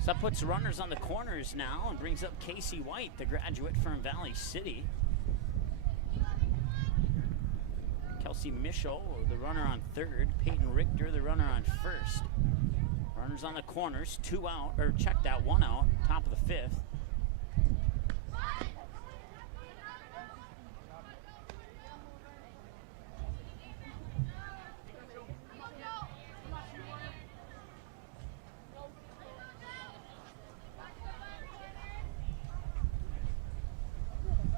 So that puts runners on the corners now and brings up Casey White, the graduate from Valley City. Kelsey Mischel, the runner on third. Peyton Richter, the runner on first. Runners on the corners, 2 out, or checked out, 1 out, top of the fifth.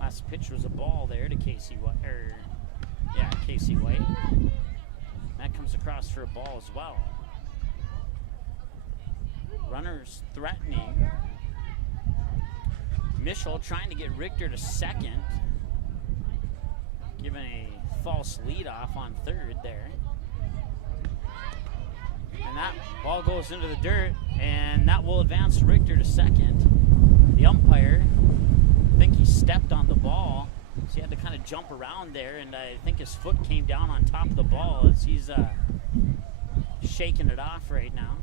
Last pitch was a ball there to Casey White, Casey White. That comes across for a ball as well. Runners threatening. Mischel trying to get Richter to second. Giving a false leadoff on third there. And that ball goes into the dirt, and that will advance Richter to second. The umpire, I think he stepped on the ball, so he had to kind of jump around there, and I think his foot came down on top of the ball as he's shaking it off right now,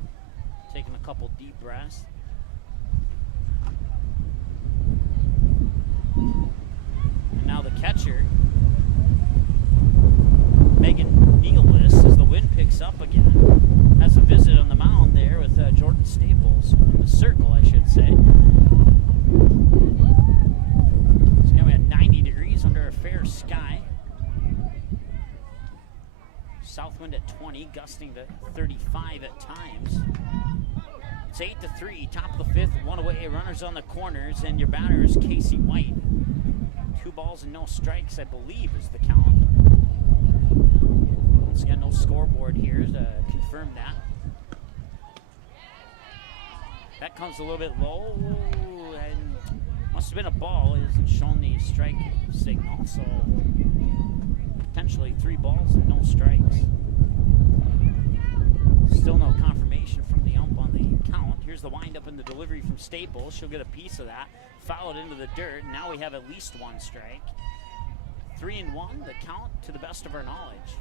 taking a couple deep breaths. And now the catcher, Megan Nealis, as the wind picks up again, has a visit on the mound there with Jordan Staples, in the circle, I should say. We had 90 degrees under a fair sky. South wind at 20, gusting to 35 at times. It's 8-3, top of the fifth, 1 away, runners on the corners, and your batter is Casey White. 2 balls and no strikes, I believe, is the count. Once again, no scoreboard here to confirm that. That comes a little bit low, and must have been a ball. It hasn't shown the strike signal, so potentially 3 balls and no strikes. Still no confirmation from the ump on the count. Here's the windup and the delivery from Staples. She'll get a piece of that. Foul it into the dirt. Now we have at least 1 strike. 3-1, the count to the best of our knowledge.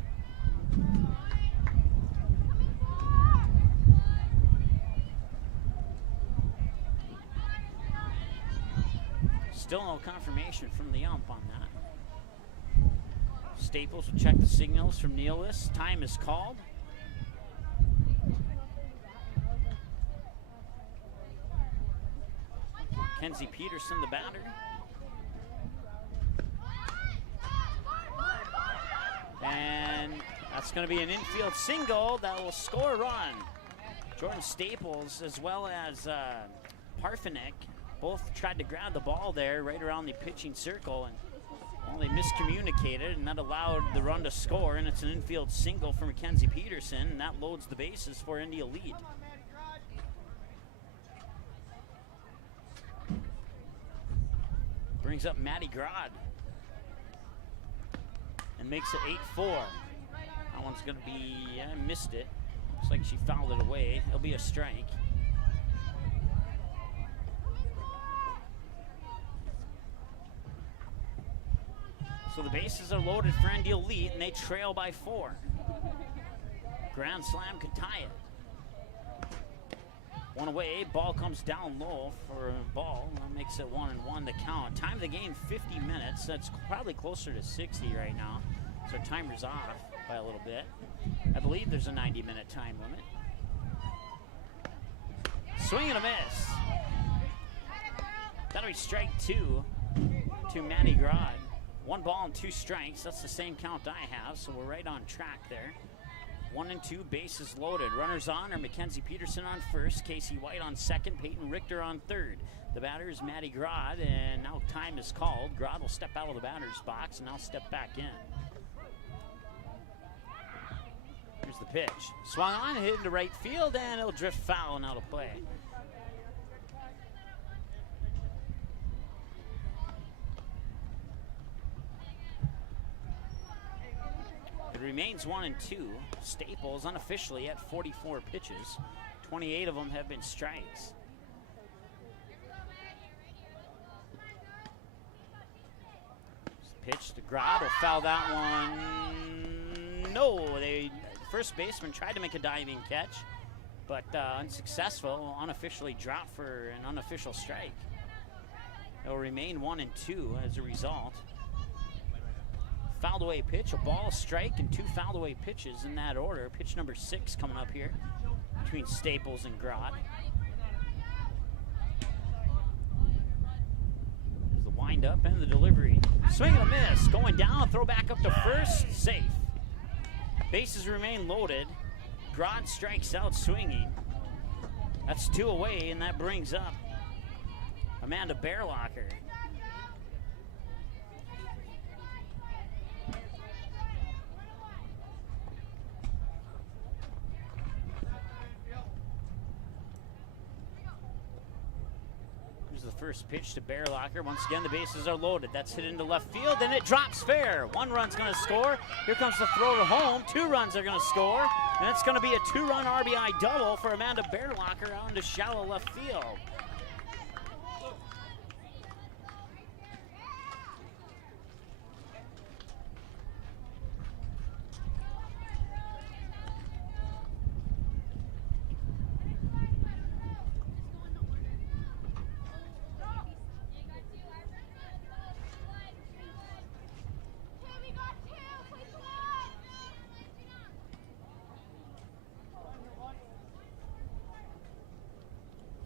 Still no confirmation from the ump on that. Staples will check the signals from Nealis. Time is called. Kenzie Peterson, the batter. And that's going to be an infield single that will score a run. Jordan Staples as well as Parfenik both tried to grab the ball there right around the pitching circle, and well, they miscommunicated, and that allowed the run to score, and it's an infield single for Mackenzie Peterson, and that loads the bases for Indy Elite. Brings up Maddie Grod and makes it 8-4. That one's going to be, I missed it. Looks like she fouled it away. It'll be a strike. So the bases are loaded for ND Elite, and they trail by 4. Grand Slam could tie it. One away, ball comes down low for a ball. That makes it 1-1 the count. Time of the game, 50 minutes. That's probably closer to 60 right now. So timer's off by a little bit. I believe there's a 90-minute time limit. Swing and a miss. That'll be strike 2 to Matty Grod. 1 ball and 2 strikes. That's the same count I have, so we're right on track there. 1 and 2, bases loaded. Runners on are Mackenzie Peterson on first, Casey White on second, Peyton Richter on third. The batter is Matty Grod, and now time is called. Grod will step out of the batter's box and now step back in. Here's the pitch. Swung on, hit into right field, and it'll drift foul and out of play. It remains 1 and 2. Staples unofficially at 44 pitches. 28 of them have been strikes. Pitch to Grod will foul that one. No, first baseman tried to make a diving catch, but unsuccessful. Unofficially dropped for an unofficial strike. It will remain 1 and 2 as a result. Fouled away pitch, a ball, a strike, and 2 fouled away pitches in that order. Pitch number 6 coming up here between Staples and Grod. There's the windup and the delivery. Swing and a miss, going down, throw back up to first, safe. Bases remain loaded. Grod strikes out swinging. That's 2 away, and that brings up Amanda Bearlocker. The first pitch to Bearlocker. Once again, the bases are loaded. That's hit into left field, and it drops fair. 1 run's going to score. Here comes the throw to home. 2 runs are going to score, and it's going to be a 2-run RBI double for Amanda Bearlocker out into shallow left field.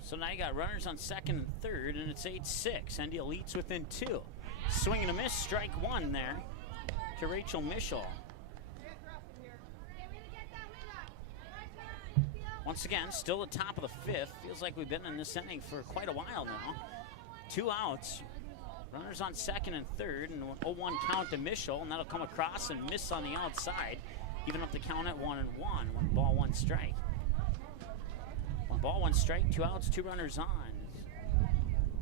So now you got runners on second and third, and it's 8-6. ND Elite's within 2. Swing and a miss, strike 1 there to Rachel Mischel. Once again, still at top of the 5th. Feels like we've been in this inning for quite a while now. 2 outs. Runners on second and third, and an 0-1 count to Mischel, and that'll come across and miss on the outside. Even up the count at 1-1. 1 ball, 1 strike. 1 ball, 1 strike, 2 outs, 2 runners on.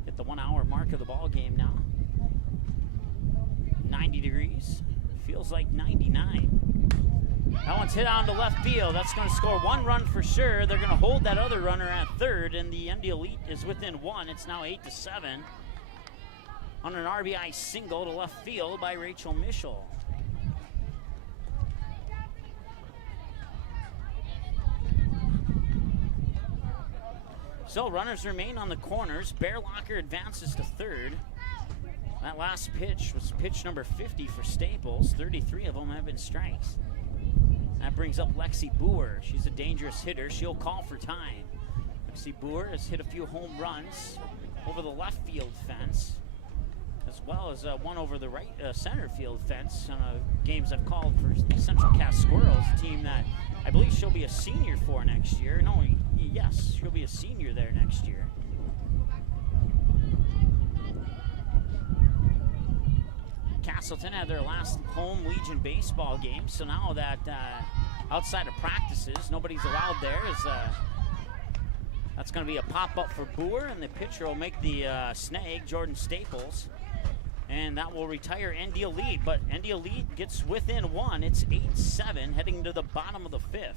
Hit the 1 hour mark of the ball game now. 90 degrees. Feels like 99. That one's hit on to left field. That's going to score 1 run for sure. They're going to hold that other runner at third, and the ND Elite is within 1. It's now 8-7 on an RBI single to left field by Rachel Mischel. So runners remain on the corners. Bearlocker advances to third. That last pitch was pitch number 50 for Staples. 33 of them have been strikes. That brings up Lexi Boer. She's a dangerous hitter. She'll call for time. Lexi Boer has hit a few home runs over the left field fence, as well as one over the right center field fence on games I've called for the Central Cass Squirrels, a team that I believe she'll be a senior for next year. No, yes, she'll be a senior there next year. Castleton had their last home Legion baseball game, so now that outside of practices, nobody's allowed there. That's going to be a pop-up for Boer, and the pitcher will make the snag, Jordan Staples. And that will retire ND Elite, but ND Elite gets within 1. It's 8-7, heading to the bottom of the 5th.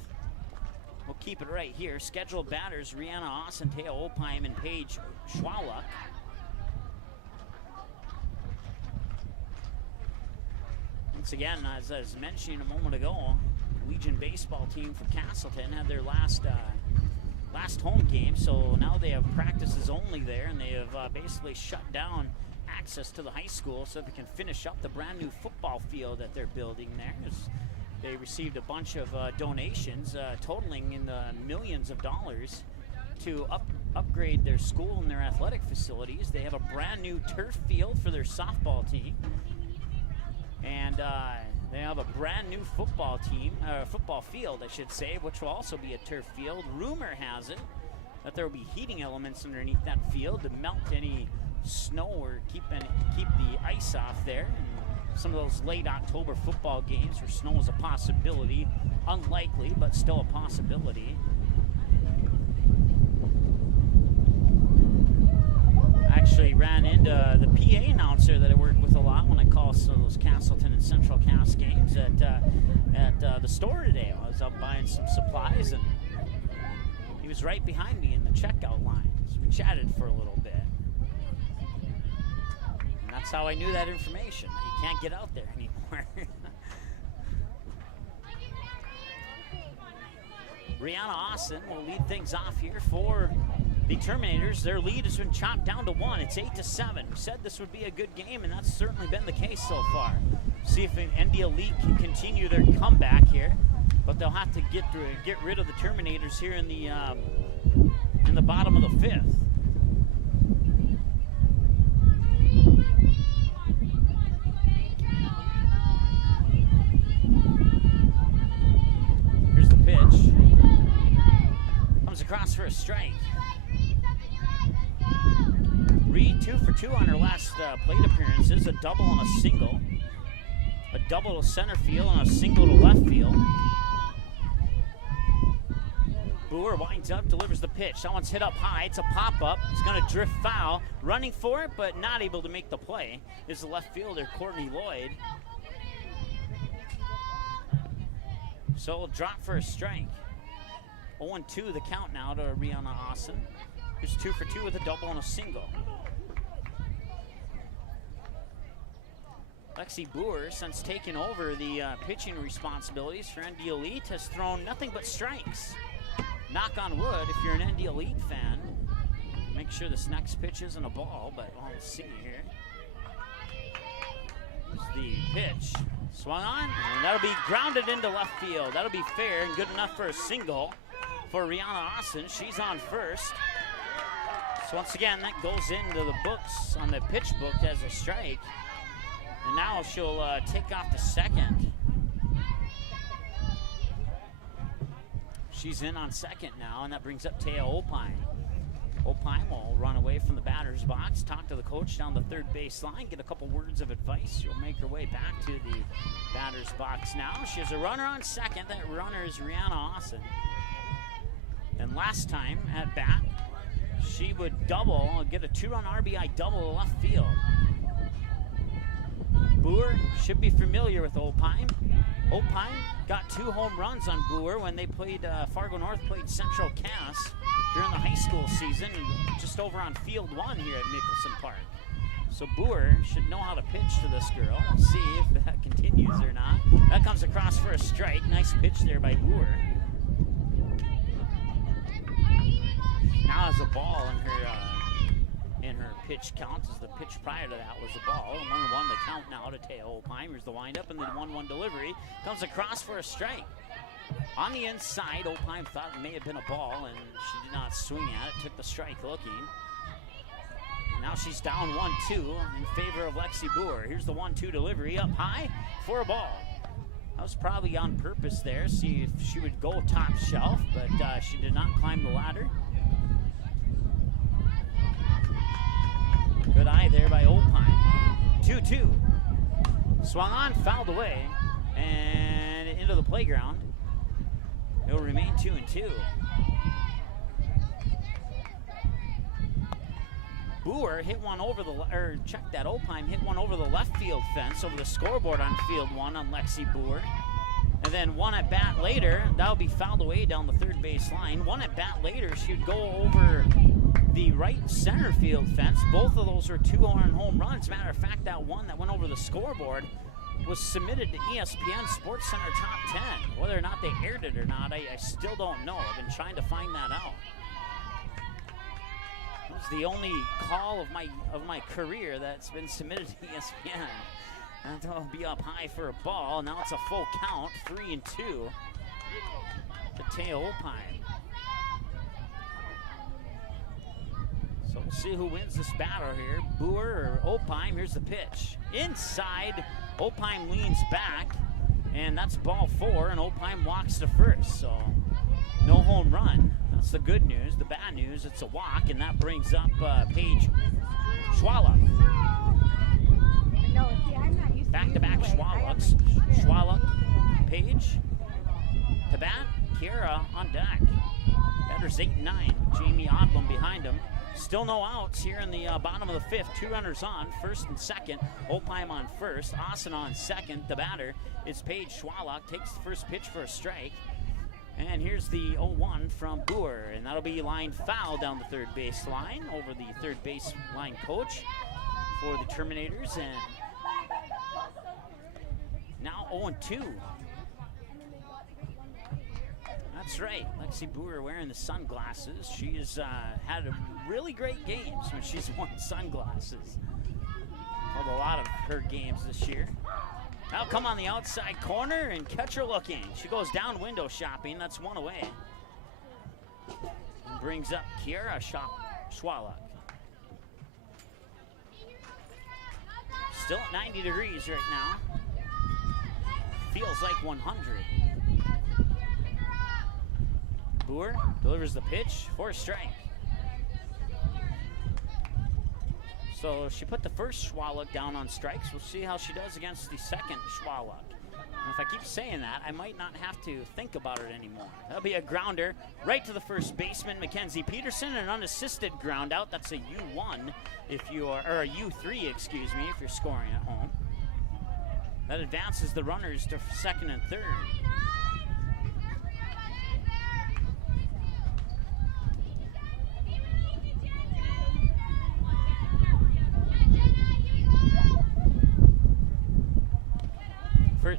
We'll keep it right here. Scheduled batters, Rihanna Austin, Taya Opheim, and Paige Schwalluck. Once again, as I was mentioning a moment ago, Legion baseball team from Castleton had their last home game, so now they have practices only there, and they have basically shut down access to the high school so they can finish up the brand new football field that they're building there. They received a bunch of donations totaling in the millions of dollars to upgrade their school and their athletic facilities. They have a brand new turf field for their softball team, and they have a brand new football field, I should say, which will also be a turf field. Rumor has it that there will be heating elements underneath that field to melt any snow or keep the ice off there. And some of those late October football games where snow is a possibility, unlikely, but still a possibility. I actually ran into the PA announcer that I work with a lot when I call some of those Castleton and Central Cass games at the store today. I was out buying some supplies, and he was right behind me in the checkout line. So we chatted for a little bit. And that's how I knew that information. You can't get out there anymore. Brianna Austin will lead things off here for the Terminators. Their lead has been chopped down to 1. It's 8-7. We said this would be a good game, and that's certainly been the case so far. See if ND Elite can continue their comeback here, but they'll have to get rid of the Terminators here in the bottom of the 5th. Here's the pitch. Comes across for a strike. Reed 2 for 2 on her last plate appearances. A double and a single. A double to center field and a single to left field. Boer winds up, delivers the pitch. That one's hit up high. It's a pop-up. It's going to drift foul. Running for it, but not able to make the play is the left fielder, Courtney Lloyd. So it'll drop for a strike. 0-2 the count now to Rihanna Austin. Here's 2 for 2 with a double and a single. Lexi Boer, since taking over the pitching responsibilities for ND Elite, has thrown nothing but strikes. Knock on wood, if you're an ND Elite fan, make sure this next pitch isn't a ball, but we'll see here. Here's the pitch. Swung on, and that'll be grounded into left field. That'll be fair and good enough for a single for Rihanna Austin. She's on first. So once again, that goes into the books on the pitch book as a strike. And now she'll take off to second. She's in on second now, and that brings up Taya Opine. Opine will run away from the batter's box, talk to the coach down the third base line, get a couple words of advice. She'll make her way back to the batter's box now. She has a runner on second. That runner is Rihanna Austin. And last time at bat, she would get a 2-run RBI double to left field. Boer should be familiar with Opine. Opine got 2 home runs on Boer when they played, Fargo North played Central Cass during the high school season, just over on field 1 here at Nicholson Park. So Boer should know how to pitch to this girl. We'll see if that continues or not. That comes across for a strike. Nice pitch there by Boer. Now has a ball in her pitch count, as the pitch prior to that was a ball. 1-1 the count now to Taya Opine. Here's the windup, and then 1-1 delivery. Comes across for a strike. On the inside, Opine thought it may have been a ball, and she did not swing at it. Took the strike looking. Now she's down 1-2 in favor of Lexi Boer. Here's the 1-2 delivery up high for a ball. That was probably on purpose there. See if she would go top shelf, but she did not climb the ladder. Good eye there by Opine. 2-2. Swung on, fouled away, and into the playground. It'll remain 2-2. Boer hit one over Opine hit one over the left field fence, over the scoreboard on field 1 on Lexi Boer. And then one at bat later, that'll be fouled away down the third base line. One at bat later, she would go over the right center field fence. Both of those are 2-run home runs. Matter of fact, that one that went over the scoreboard was submitted to ESPN SportsCenter Top 10. Whether or not they aired it or not, I still don't know. I've been trying to find that out. It was the only call of my career that's been submitted to ESPN. And that'll be up high for a ball. Now it's a full count, 3-2 to Teo Opine. So we'll see who wins this battle here, Boer or Opine. Here's the pitch. Inside, Opine leans back, and that's ball 4, and Opine walks to first. So no home run. That's the good news. The bad news, it's a walk, and that brings up Paige Schwallock. Back-to-back Schwallocks. Schwallock, Paige, to bat, Kiera on deck. Batters 8-9, Jamie Odlum behind him. Still no outs here in the bottom of the 5th. 2 runners on, first and second. Opine on first, Austin on second. The batter is Paige Schwallock, takes the first pitch for a strike. And here's the 0-1 from Boer, and that'll be line foul down the third base line over the third base line coach for the Terminators. And now 0-2. That's right, Lexi Boer wearing the sunglasses. She has had a really great games when she's worn sunglasses. Called a lot of her games this year. Now come on the outside corner and catch her looking. She goes down window shopping. That's one away. And brings up Kiera Schwallock. Still at 90 degrees right now. Feels like 100. Boer delivers the pitch for a strike. So she put the first Schwallock down on strikes. We'll see how she does against the second Schwallock. And if I keep saying that, I might not have to think about it anymore. That'll be a grounder right to the first baseman, Mackenzie Peterson, an unassisted ground out. That's a U1 if you are, or a U3, excuse me, if you're scoring at home. That advances the runners to second and third.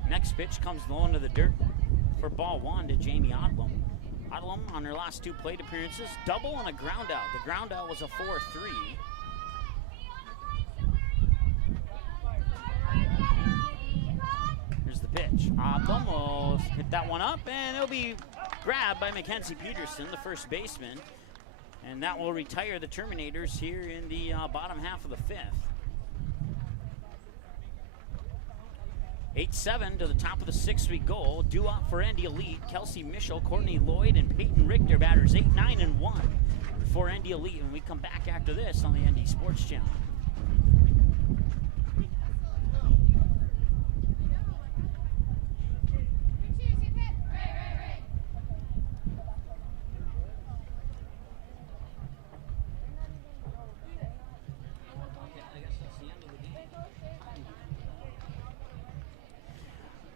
Next pitch comes low into the dirt for ball 1 to Jamie Odlum. Odlum on her last 2 plate appearances, double and a ground out. The ground out was a 4-3. Here's the pitch. Odlum will hit that one up, and it'll be grabbed by Mackenzie Peterson, the first baseman. And that will retire the Terminators here in the bottom half of the 5th. 8-7 to the top of the 6th we go. Due up for Indy Elite, Kelsey Mischel, Courtney Lloyd, and Peyton Richter. Batters 8, 9, and 1 for Indy Elite. When we come back after this on the ND Sports Channel.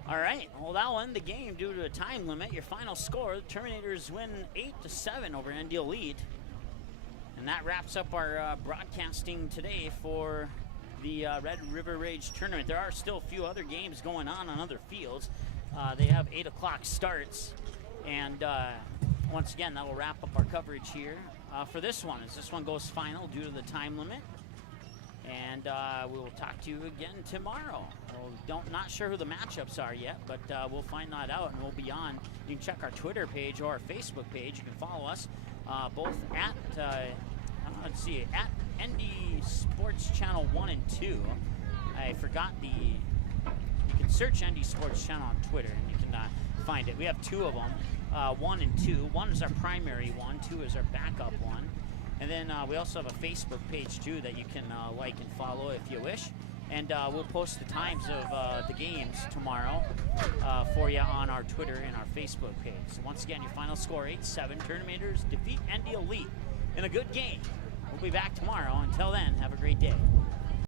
All right, well, that won the game due to a time limit. Your final score, the Terminators win 8-7 over ND Elite. And that wraps up our broadcasting today for the Red River Rage tournament. There are still a few other games going on other fields. They have 8 o'clock starts. And once again, that will wrap up our coverage here for this one, as this one goes final due to the time limit. And we will talk to you again tomorrow. Not sure who the matchups are yet, but we'll find that out, and we'll be on. You can check our Twitter page or our Facebook page. You can follow us both at at ND Sports Channel 1 and 2. I forgot you can search ND Sports Channel on Twitter, and you can find it. We have 2 of them, 1 and 2. 1 is our primary one, 2 is our backup one. And then we also have a Facebook page, too, that you can like and follow if you wish. And we'll post the times of the games tomorrow for you on our Twitter and our Facebook page. So once again, your final score, 8-7. Terminators defeat ND Elite in a good game. We'll be back tomorrow. Until then, have a great day.